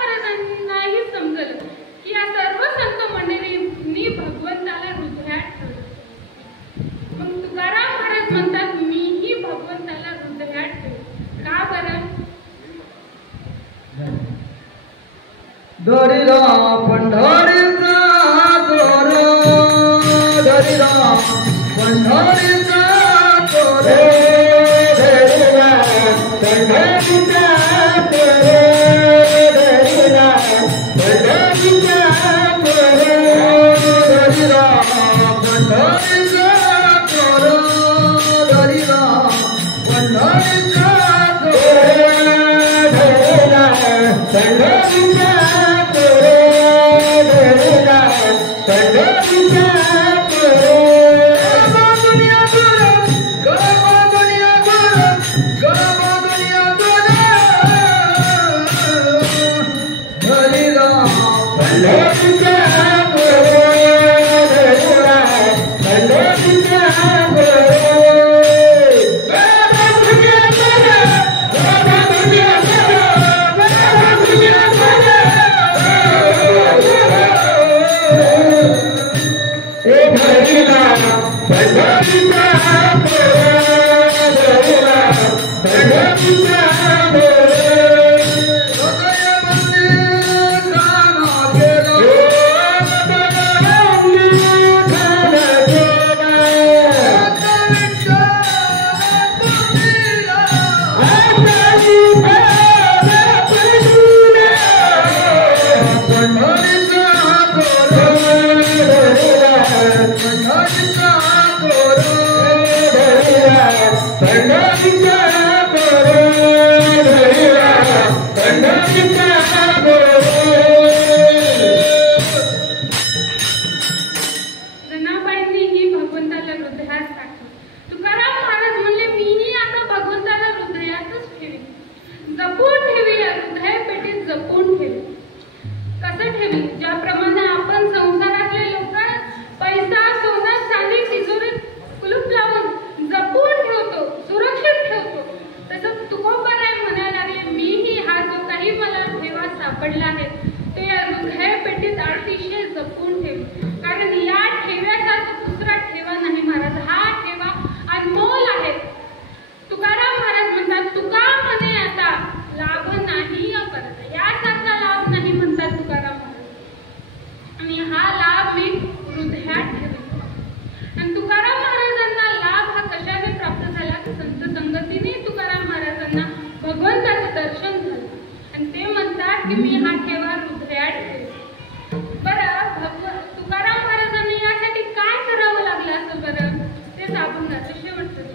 महाराजांनाही समजलं की या सर्व संत मंडळींनी भगवंताला हृदयात ठेवलं. मग तुकाराम महाराज म्हणतात मीही भगवंताला हृदयात ठेवलं. का बरं? दोरीला पंढरीचा दोर, दोरीला पंढरीचा दोर, पंढरीचा जपून ठेवी, या हृदय पेटीत जपून ठेवी. कसं ठेवी? ज्याप्रमाणे आपण संसारातले लोक पैसा, सोनं, चांदी तिजोरीत कुलूप लावून जपून ठेवतो, सुरक्षित ठेवतो, तसं तुकोबाराय म्हणायला लागले, मीही हा जो काही मला ठेवा सापडला आहे तो या हृदय पेटीत अतिशय जपून ठेवी. कारण या ठेव्यासारखा दुसरा ठेवा नाही महाराज. हा ठेवा अनमोल आहे. तुकाराम महाराज म्हणतात, तुका म्हणे आता लाभ नाही परत. यासारखा लाभ नाही म्हणतात तुकाराम महाराज. आणि हा लाभ मी हृदयात ठेवतो. आणि तुकाराम महाराजांना लाभ हा कशाने प्राप्त झाला? संत संगतीने तुकाराम महाराजांना भगवंताचं दर्शन झालं. आणि ते म्हणतात की मी हा ठेवा हृदयात ठेवतो. बरं, तुकाराम महाराजांनी यासाठी काय करावं लागलं असेल बरं? तेच आपण गातो शेवटचं.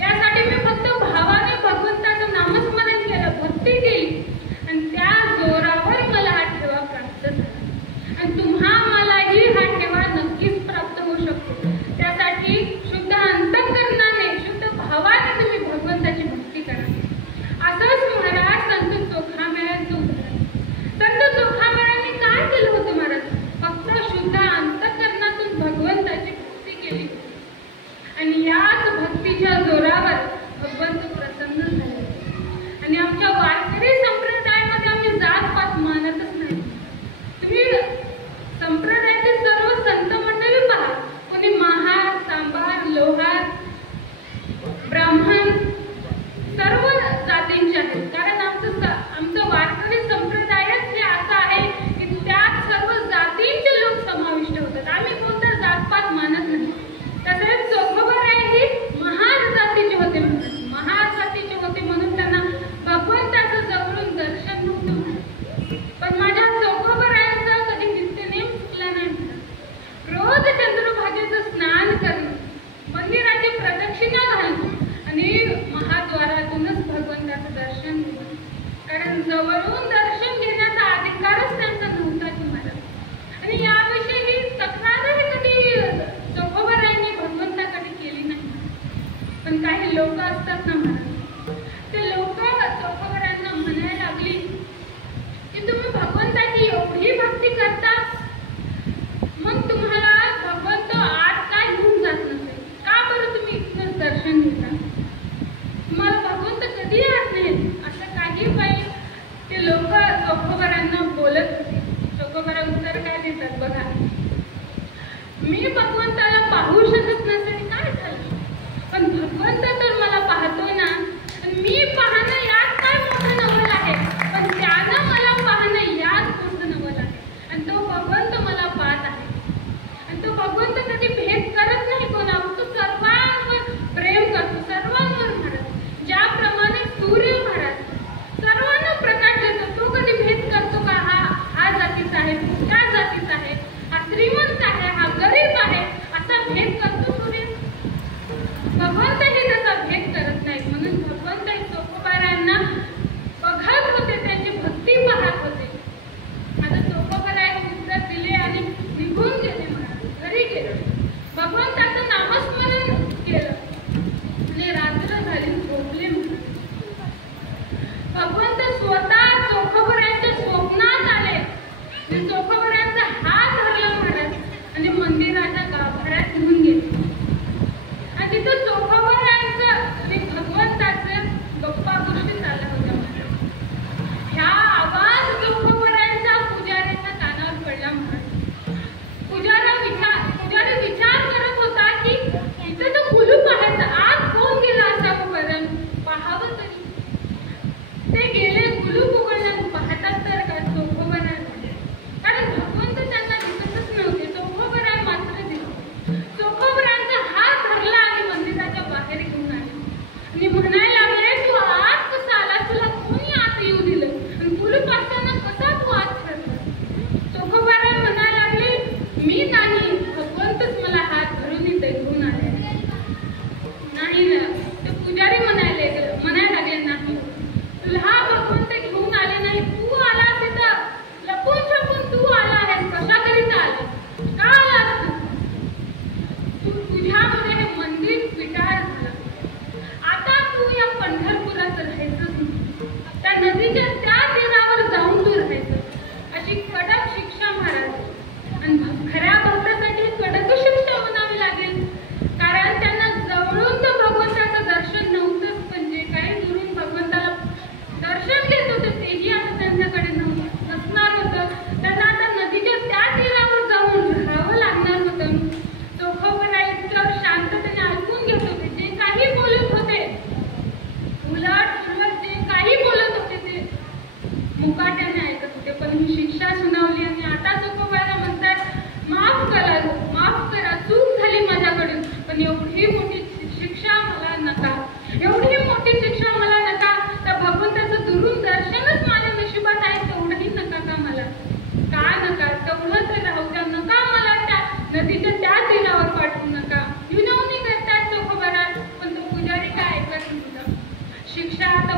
यासाठी मी फक्त भावाने भगवंत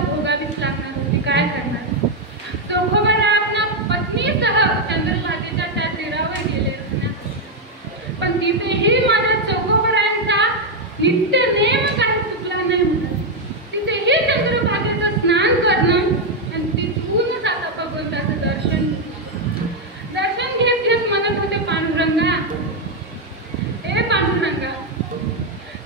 भोगावीच लागणार होती, काय करणार. चोखोबाराय आपल्या पत्नीसह चंद्रभागेच्या त्या तीरावर गेले राहण्यासाठी. पण तिथेही माझ्या चोखोबारायांचा नित्य नेम काही चुकला नाही म्हणत. तिथेही चंद्रभागेचं स्नान करणं आणि तिथूनच आता भगवंताचं दर्शन घेत घेत म्हणत होते, पांडुरंगा, ए पांडुरंगा,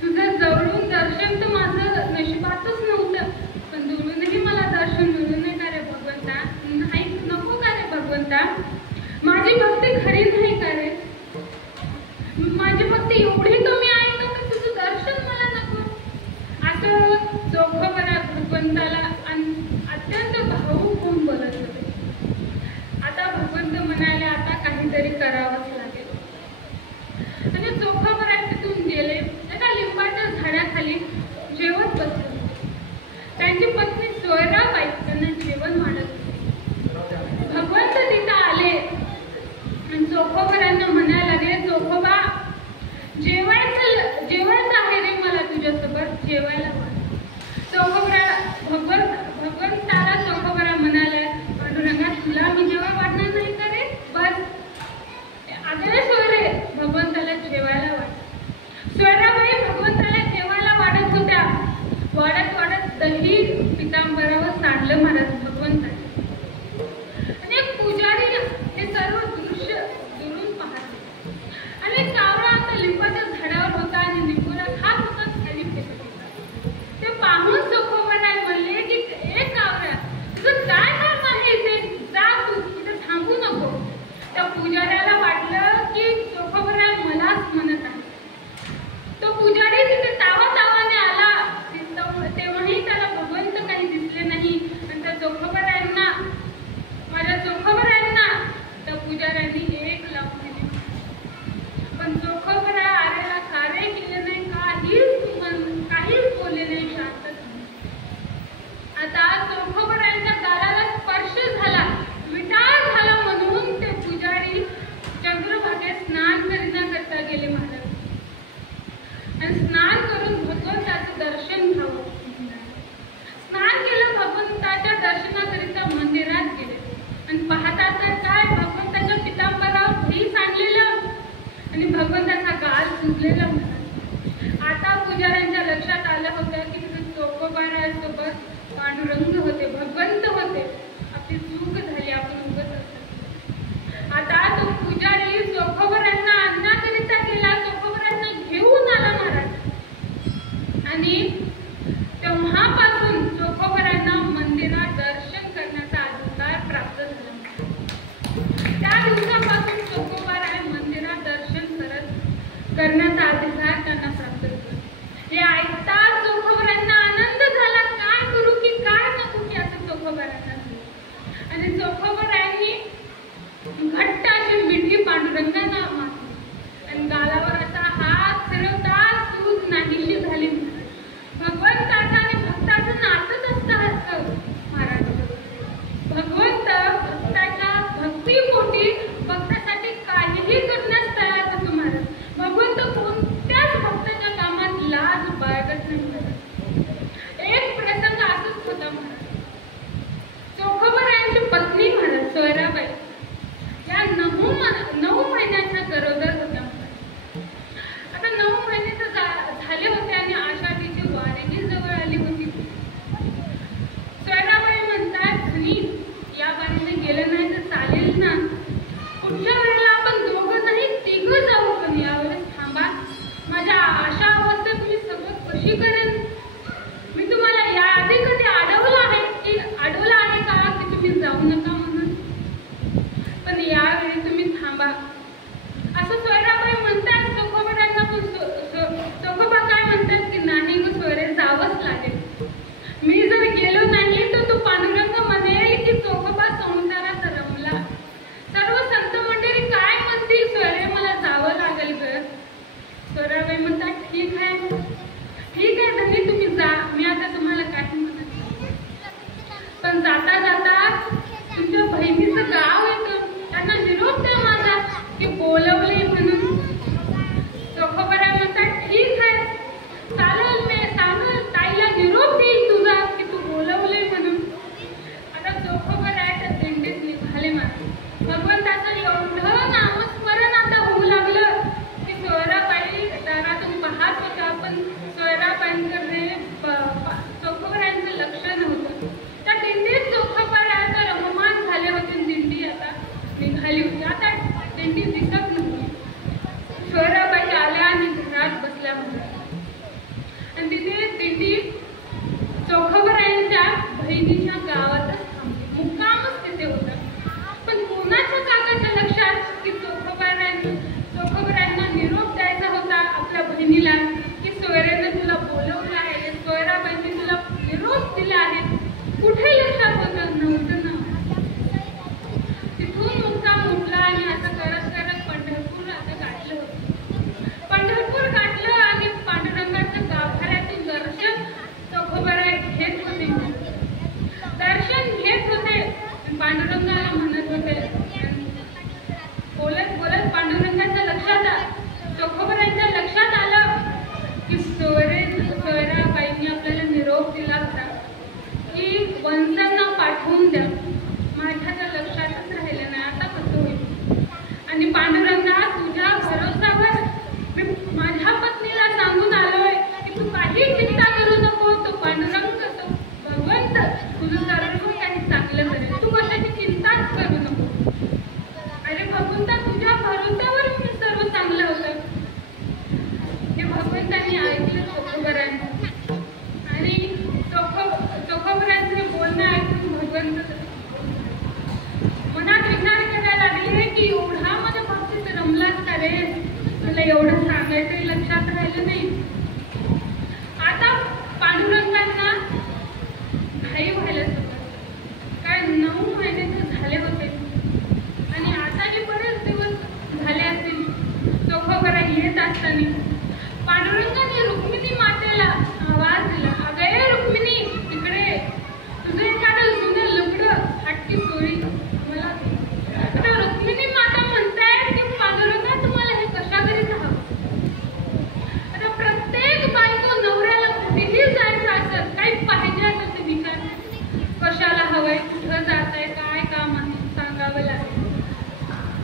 तुझं जवळून दर्शन तर माझं नशिबातच नव्हतं, पण दुरूनही मला दर्शन मिळू नये का रे भगवंता? नाही, नको का रे भगवंता? माझी भक्ती खरी नाही का रे? माझी भक्ती एवढी कमी आहे का तुझं दर्शन मला नको? असं चोखोबाराय भगवंताला अत्यंत भावुक होऊन बोलत होते. आता भगवंत म्हणाले, आता काहीतरी करावंच लागेल. आणि चोखोबाराय तिथून गेले. एका लिंबाच्या झाडाखाली जेवत बसले. त्यांची पत्नी सोयराबाई त्यांना जेवण वाढत होती. भगवंत तिथं आले आणि चोखोबारायांना म्हणायला लागले, चोखोबा, जेवायचं आहे रे मला तुझ्यासोबत, जेवायला वाढ. भगवंताला चोखोबाराय म्हणाले, पांडुरंगा, तुला मी जेव्हा वाढणार नाही का रे? बस आता सोयरे भगवंताला जेवायला वाढ. सोयराबाई भगवंताला जेवायला वाढत होत्या. वाढत वाढत दही पितांबरावर सांडलं महाराज भगवंताने. आणि एक पुजारी हे सर्व दृश्य दुरून पाहते. आणि कावळा आता लिंबाच्या झाडावर होता आणि लिंबूला खात होता, खाली फेकत होता. ते पाहून चोखोबाराय म्हणले की, एक कावळ्या, तुझं काय काम आहे इथे? जा तू, इथे थांबू नको. त्या पुजाऱ्याला वाटलं की चोखोबाराय मलाच म्हणत आहे. तो पुजारी तिथे तावातावाने आला. तेव्हाही त्याला भगवंत काही दिसले नाही. आणि त्या चोखोबारायांना, माझ्या चोखोबारायांना त्या पुजाऱ्यांनी एक लावून दिली. पण चोखोबाराय आरेला कार्य केले नाही, काहीच बोलले नाही, शांत झाले. आता चोखोबारायांच्या गालाला स्पर्श झाला, विटाळ झाला म्हणून ते पुजारी चंद्रभागेत स्नान करता गेले महाराज. आणि स्नान करून भगवंताचं दर्शन घ्यावं. स्नान केलं, भगवंताच्या दर्शनाकरिता मंदिरात गेले. आणि पाहता तर काय, भगवंताच्या पितांबरावर दही सांडलेलं आणि भगवंताचा गाल सुजलेला होता. आता पुजाऱ्यांच्या लक्षात आलं होतं की तिथे चोखोबारायासोबत पांडुरंग होते, भगवंत होते. आपली चूक झाली, आपण उगत असत. आता तो पुजारी चोखोबारायांना अन्नाकरिता गेला, चोखोबारायांना घेऊन आला महाराज. आणि तेव्हापासून चोखोबारायांना मंदिरात दर्शन करण्याचा अधिकार प्राप्त झाला. त्या दिवसापासून चोखोबाराय मंदिरात दर्शन करण्याचा अधिकार त्यांना प्राप्त झाला. हे ऐकता चोखोबारायांना आनंद झाला. काय करू की काय नको की असं चोखोबारायांना झालं. आणि चोखोबारायांनी घट्ट अशी मिठी पांडुरंगांना मारली आणि गालावर असा हात फिरवता सूज नाहीशी झाली. भगवंताचं आणि भक्ताचं नातंच असतं महाराज. भगवंत भक्ताच्या भक्तीपोटी भक्तासाठी काहीही करण्यास तयार होतो महाराज. भगवंत कोणत्याच भक्ताच्या कामात लाज बाळगत नाही महाराज. एक प्रसंग असंच होता महाराज. चोखोबारायांची पत्नी महाराज सोयराबाई या 9 महिन्याच्या गरोदर होत्या महाराज. आता 9 महिने तर झाले होते आणि आषाढीची वारीही जवळ आली होती. सोयराबाई म्हणतात, धनी, या वारीने गेलं नाही तर चालेल ना? पुढच्या वेळेला आपण दोघं नाही, तिघं जाऊ, पण यावेळेस थांबा. माझ्या आशा अवस्थेत मी सगळं कशी करेन? मी तुम्हाला याआधी कधी अडवलं आहे का की तुम्ही जाऊ नका म्हणून? पण यावेळी तुम्ही थांबा असं सोयराबाई म्हणतात. चोखोबारायांना पण चोखोबा काय म्हणतात की, नाही ग सोयरे, जावंच लागेल. मी जर गेलो नाही तर तो पांडुरंग म्हणेल की चोखोबा संसारात रमला. सर्व संत मंडळी काय म्हणतील, सोयरे मला जावं लागेल ग. सोयराबाई म्हणतात, ठीक आहे धनी, तुम्ही जा, मी आता तुम्हाला काही म्हणत नाही. पण जाता जाता तुमच्या बहिणीचं गाव येतं, त्यांना निरोप द्या माझा की बोलवले म्हणून. चोखोबाराय म्हणतात, ठीक आहे, चालेल, मी सांगेल, ताईला निरोप देईल तुझा की तू बोलवले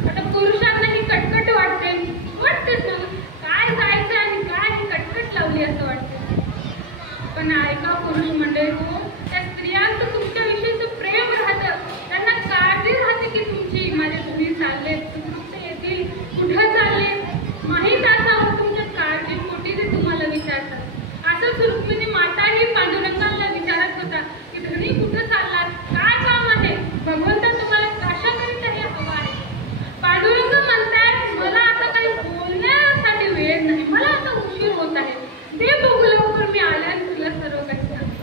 आता पुरुषांना ही कटकट वाटतेच ना, काय जायचं आणि काय ही कटकट लावली असं वाटतं. पण ऐका पुरुष मंडळी हो, त्या स्त्रियांचं तुमच्याविषयीचं प्रेम राहतं, त्यांना काळजी राहते की तुमची माझे तुम्ही चालले, तुमचे येतील, कुठं चालले माहीत असावं, तुमच्या काळजी पोटी ते तुम्हाला विचारतात. असंच रुक्मिणी माताही पांडुरंगाला विचारत होता की घरी कुठं चाललात, काय काम आहे, भगवंता तुम्हाला कशाकरिता हे हवं आहे. पांडुरंग म्हणतात मला आता काही बोलण्यासाठी वेळ नाही, मला आता उशीर होत आहे, ते बघू लवकर मी आल्यास तुला सर्व काही सांगतो.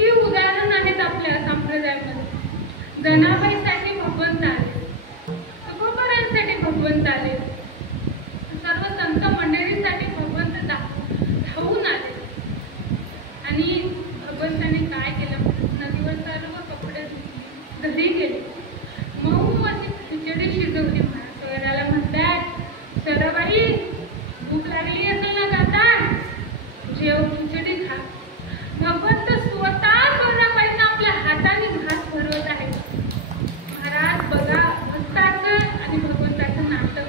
किती उदाहरण आहेत आपल्या संप्रदायामध्ये. जनाबाईसाठी भगवंत आले, तुकोबारांसाठी भगवंत आले, सर्व संत मंडळीसाठी भगवंत धावून आले. आणि भगवंताने काय केलं, नदीवर सर्व कपडे घरी गेले, मऊ अशी खिचडी शिजवली. सोयराला म्हणतात, सोयराबाई भूक लागली असेल ना जाता, जेव, खिचडी खा. भगवंत स्वतः सोयराबाईंना आपल्या हाताने घास भरवत आहे. महाराज बघा, भक्ताचं आणि भगवंताचं नाटक.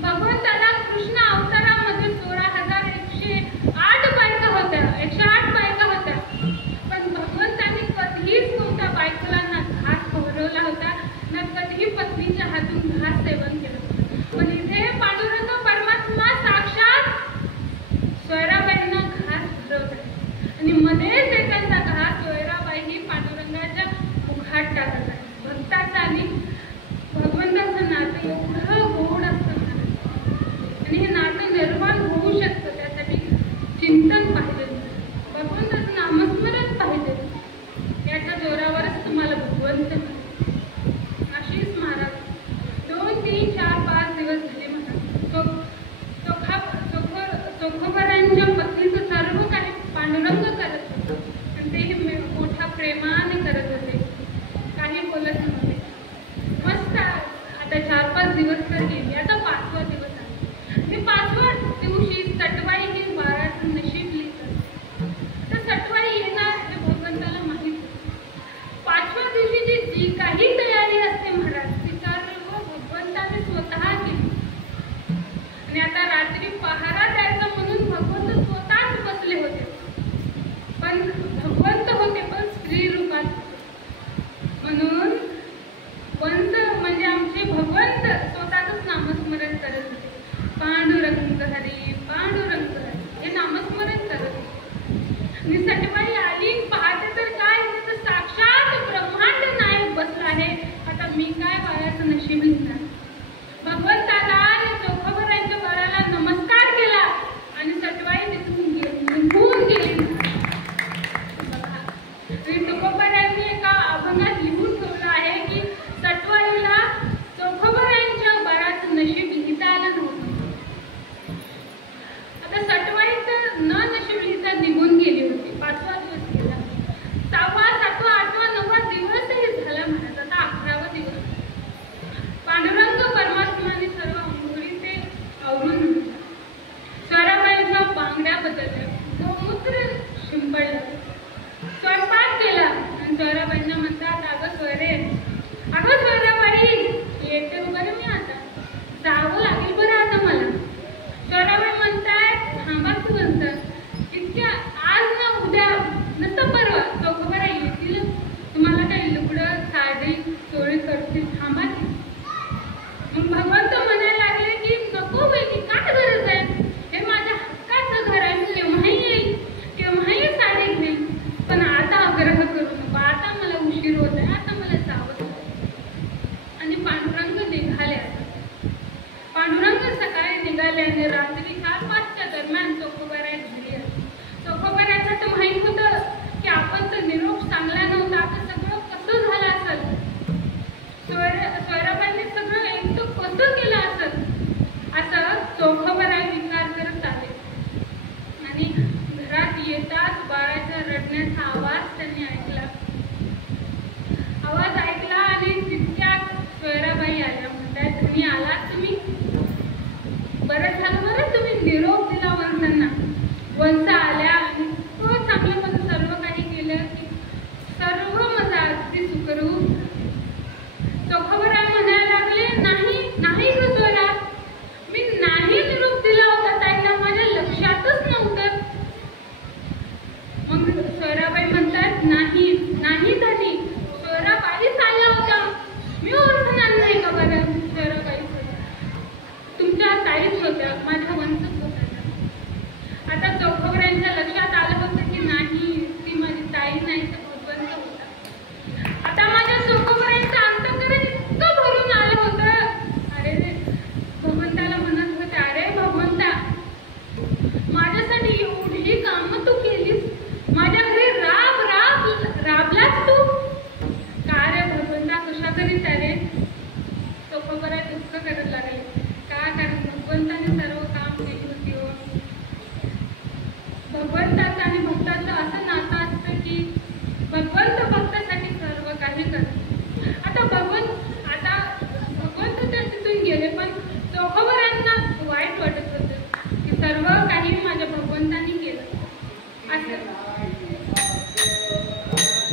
भगवंताला कृष्ण अवतारामध्ये 16,108 बायका होत्या, 108 बायका होत्या. पण भगवंतांनी कधीच कोणत्या बायकोला ना घास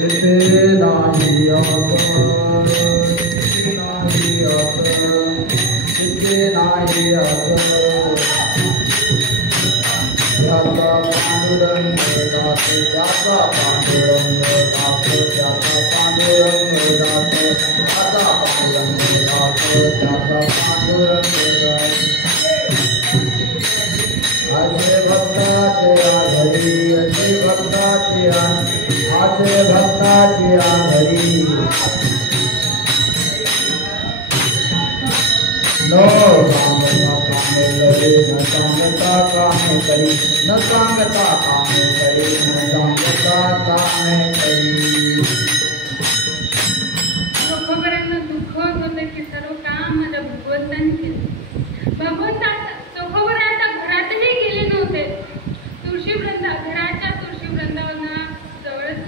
तिथे नाही आता तिथे नाही आता त्याचा पांडुरंग दास त्याचा पांडुरंग दास त्याचा पांडुरंग दास त्याचा पांडुरंग दास त्याचा पांडुरंग दास असे भक्ताचे आघरी असे भक्ताचे असे भक्ताचे आघरी नो सांगता कामे लगे न सांगता कामे करी न सांगता कामे करी न सांगता कामे करी लोकांना दुःख होतं की सर्व काम माझ्या भगवंतांनी केलं. भगवंताचा चोखोबराच्या घरातही गेले नव्हते. घराच्या तुळशी वृंदावना जवळच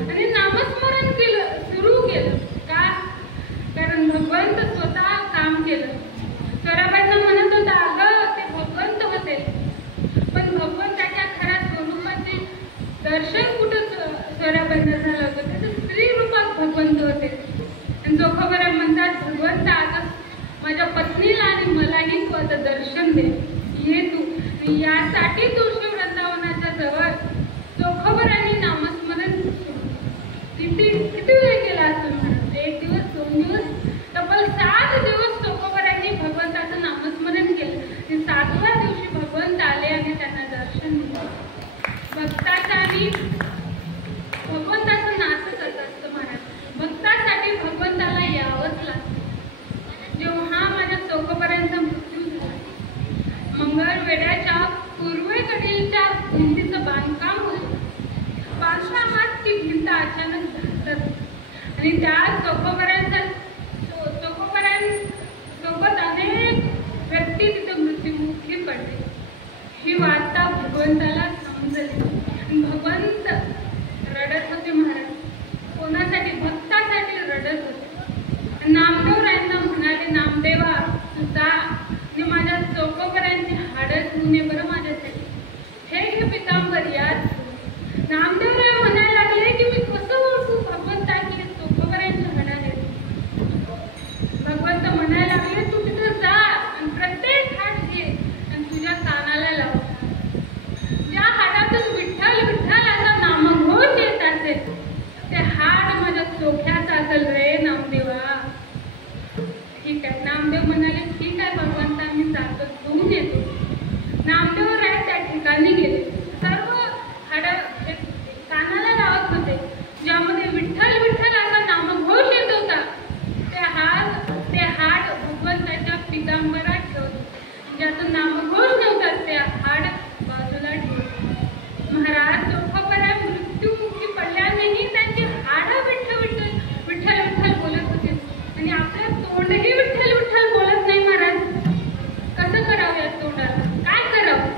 आणि नामस्मरण केलं सुरू केलं. का? कारण भगवंत स्वतः काम केलं. स्वराबाईंना म्हणत होता अगं ते भगवंत होते पण भगवंताच्या खऱ्या स्वरूपाचे दर्शन कुठं स्वराबाईंना झालं होतं. ते स्त्री रूपात भगवंत होते. आणि चोखोबरा म्हणतात भगवंत आता माझ्या पत्नीला आणि मलाही तू आता दर्शन दे ये तू. यासाठी तुळशी वृंदावनाच्या जवळ चोखोबरांनी नामस्मरण किती वेळ केला असं म्हणत. 1 दिवस 2 दिवस तब्बल 7 दिवस चोखोबरांनी भगवंताचं नामस्मरण केलं. 7व्या दिवशी भगवंत आले आणि त्यांना दर्शन दिलं. भक्ताचं आणि भगवंताचं नातं कसं असतं महाराज. भक्तासाठी भगवंताला यावंच लागतं. जेव्हा माझ्या चोखोबरांचा मृत्यू झाला मंगळवेढ्याच्या पूर्वेकडीलच्या भिंतीचं बांधकाम होतं. बांधकामात ती भिंत अचानक घासत आणि त्या चोखोबरांसोबत अनेक व्यक्ती तिथे मृत्युमुखी पडले. ही वार्ता भगवंताला समजली आणि भगवंत रडत होते महाराज. कोणासाठी? भक्तासाठी रडत होते. नामदेवरायांना म्हणाले नामदेवा तू जा आणि माझ्या चोखोबरांची हाडं धुवून ये बरं माझ्यासाठी. हे घे पितांबर याच. नामदेवराय म्हणायला लागले की मी कसं ओळखू भगवंता की चोखोबरांची हाडं आहेत. भगवंत म्हणायला लागले तू तिथं जा आणि प्रत्येक हाड घे आणि तुझ्या कानाला लाव. ज्या हाडातून विठ्ठल विठ्ठल असा नामघोष येत असेल ते हाड माझ्या चोख्याचं असेल रे नामदेवा. ठीक आहे. नामदेव म्हणाले ठीक आहे भगवंता मी जातो घेऊन येतो. नामदेवराय त्या ठिकाणी गेले. सर्व हाड कानाला लावत होते ज्यामध्ये विठ्ठल विठ्ठल असा नामघोष येत होता. ते हाड भगवंताच्या पितांबरात ठेवले. ज्यातून नामघोष नव्हता ते हाड बाजूला ठेवले. महाराज चोखोबरा मृत्युमुखी पडल्यानेही त्यांची हाडं विठ्ठल विठ्ठल विठ्ठल विठ्ठल बोलत होते आणि आपलं तोंडही विठ्ठल विठ्ठल बोलत नाही महाराज. कसं करावं या तोंडाला? काय करावं?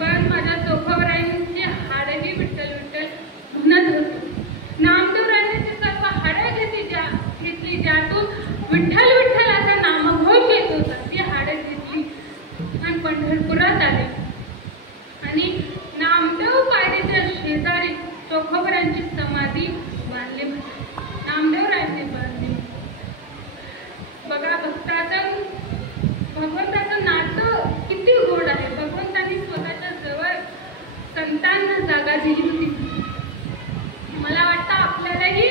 पण माझ्या चोखोबरांची हाडही विठ्ठल विठ्ठल म्हणत होती. नामदेवरायांनी ती सर्व हाडं घेतली ज्यातून विठ्ठल विठ्ठल असा नामघोष येत होता. ती हाडं घेतली आणि पंढरपुरात आले आणि नामदेव पायरीच्या शेजारी चोखोबरांची समाधी बांधली. नामदेवरायांनी बांधली. बघा भगवंताचं नातं किती गोड आहे. भगवंतांनी स्वतःच्या जवळ संतांना जागा दिली होती. मला वाटतं आपल्यालाही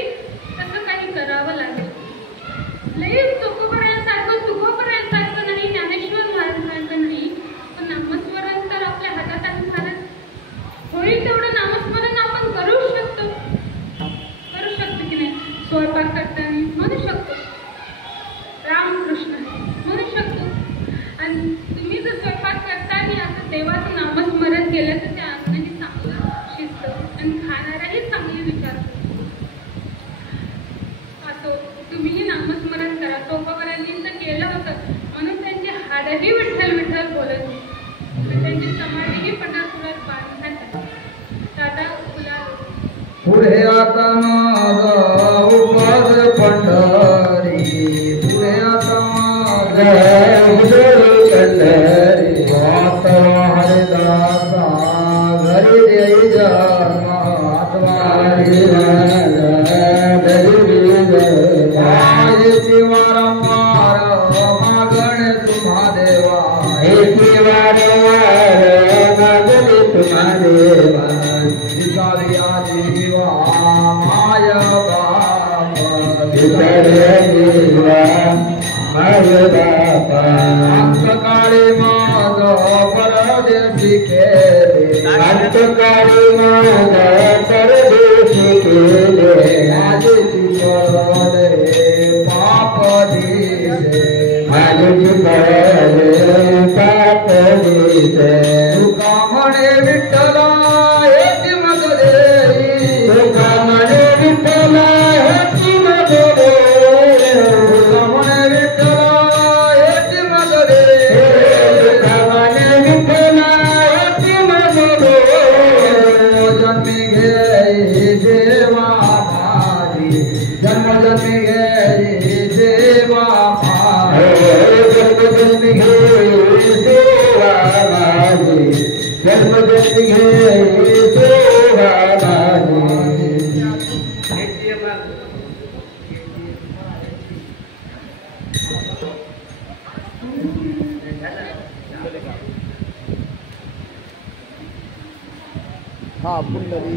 तसं काही करावं लागेल. लई चोखोबरांसारखं तुकोबरांसारखं नाही, ज्ञानेश्वर महाराजांसारखं नाही, पण नामस्मरण तर आपल्या हातात आहे महाराज. होईल तेवढं नामस्मरण आपण करू शकतो की नाही. स्वयंपाक करताना म्हणू शकतो रामकृष्ण म्हणू शकतो. आणि तुम्ही जर स्वयंपाक करताना असं देवाचं नामस्मरण केलं तर त्या अन्नाची चांगलं शिजतं आणि खाणाराही चांगले विचार असो. तुम्हीही नामस्मरण करा. चोखोबरांनी तर केलं होतं म्हणून त्यांची हाडही विठ्ठल विठ्ठल बोलत होती. त्यांची समाधीही पंढरपुरात बांधण्यात आली. दादा फुला पुढे आता माझा उपास पंढरी पुढे आता माझा उदर पंढरी वाता हरिदासा घरी देई जन्म या जीवा माय बाप अंतकाळी माझ परदेशी केले अंतकाळी माझ परदेशी केले माझे जीवले पाप दिसे माझे जीवले पाप दिसे तुका म्हणे विठ्ठला हेची मग देई तुका म्हणे विठ्ठला हेची मग देई तुका म्हणे विठ्ठला हेची मग देई तुका म्हणे विठ्ठला हेची मग देई जन्मी घेई देवा माझी जन्मी घेई देवा माझी जन्मजन्मी घे देवा माझी जन्मजन्मी घे देवा माझी हा पुंडली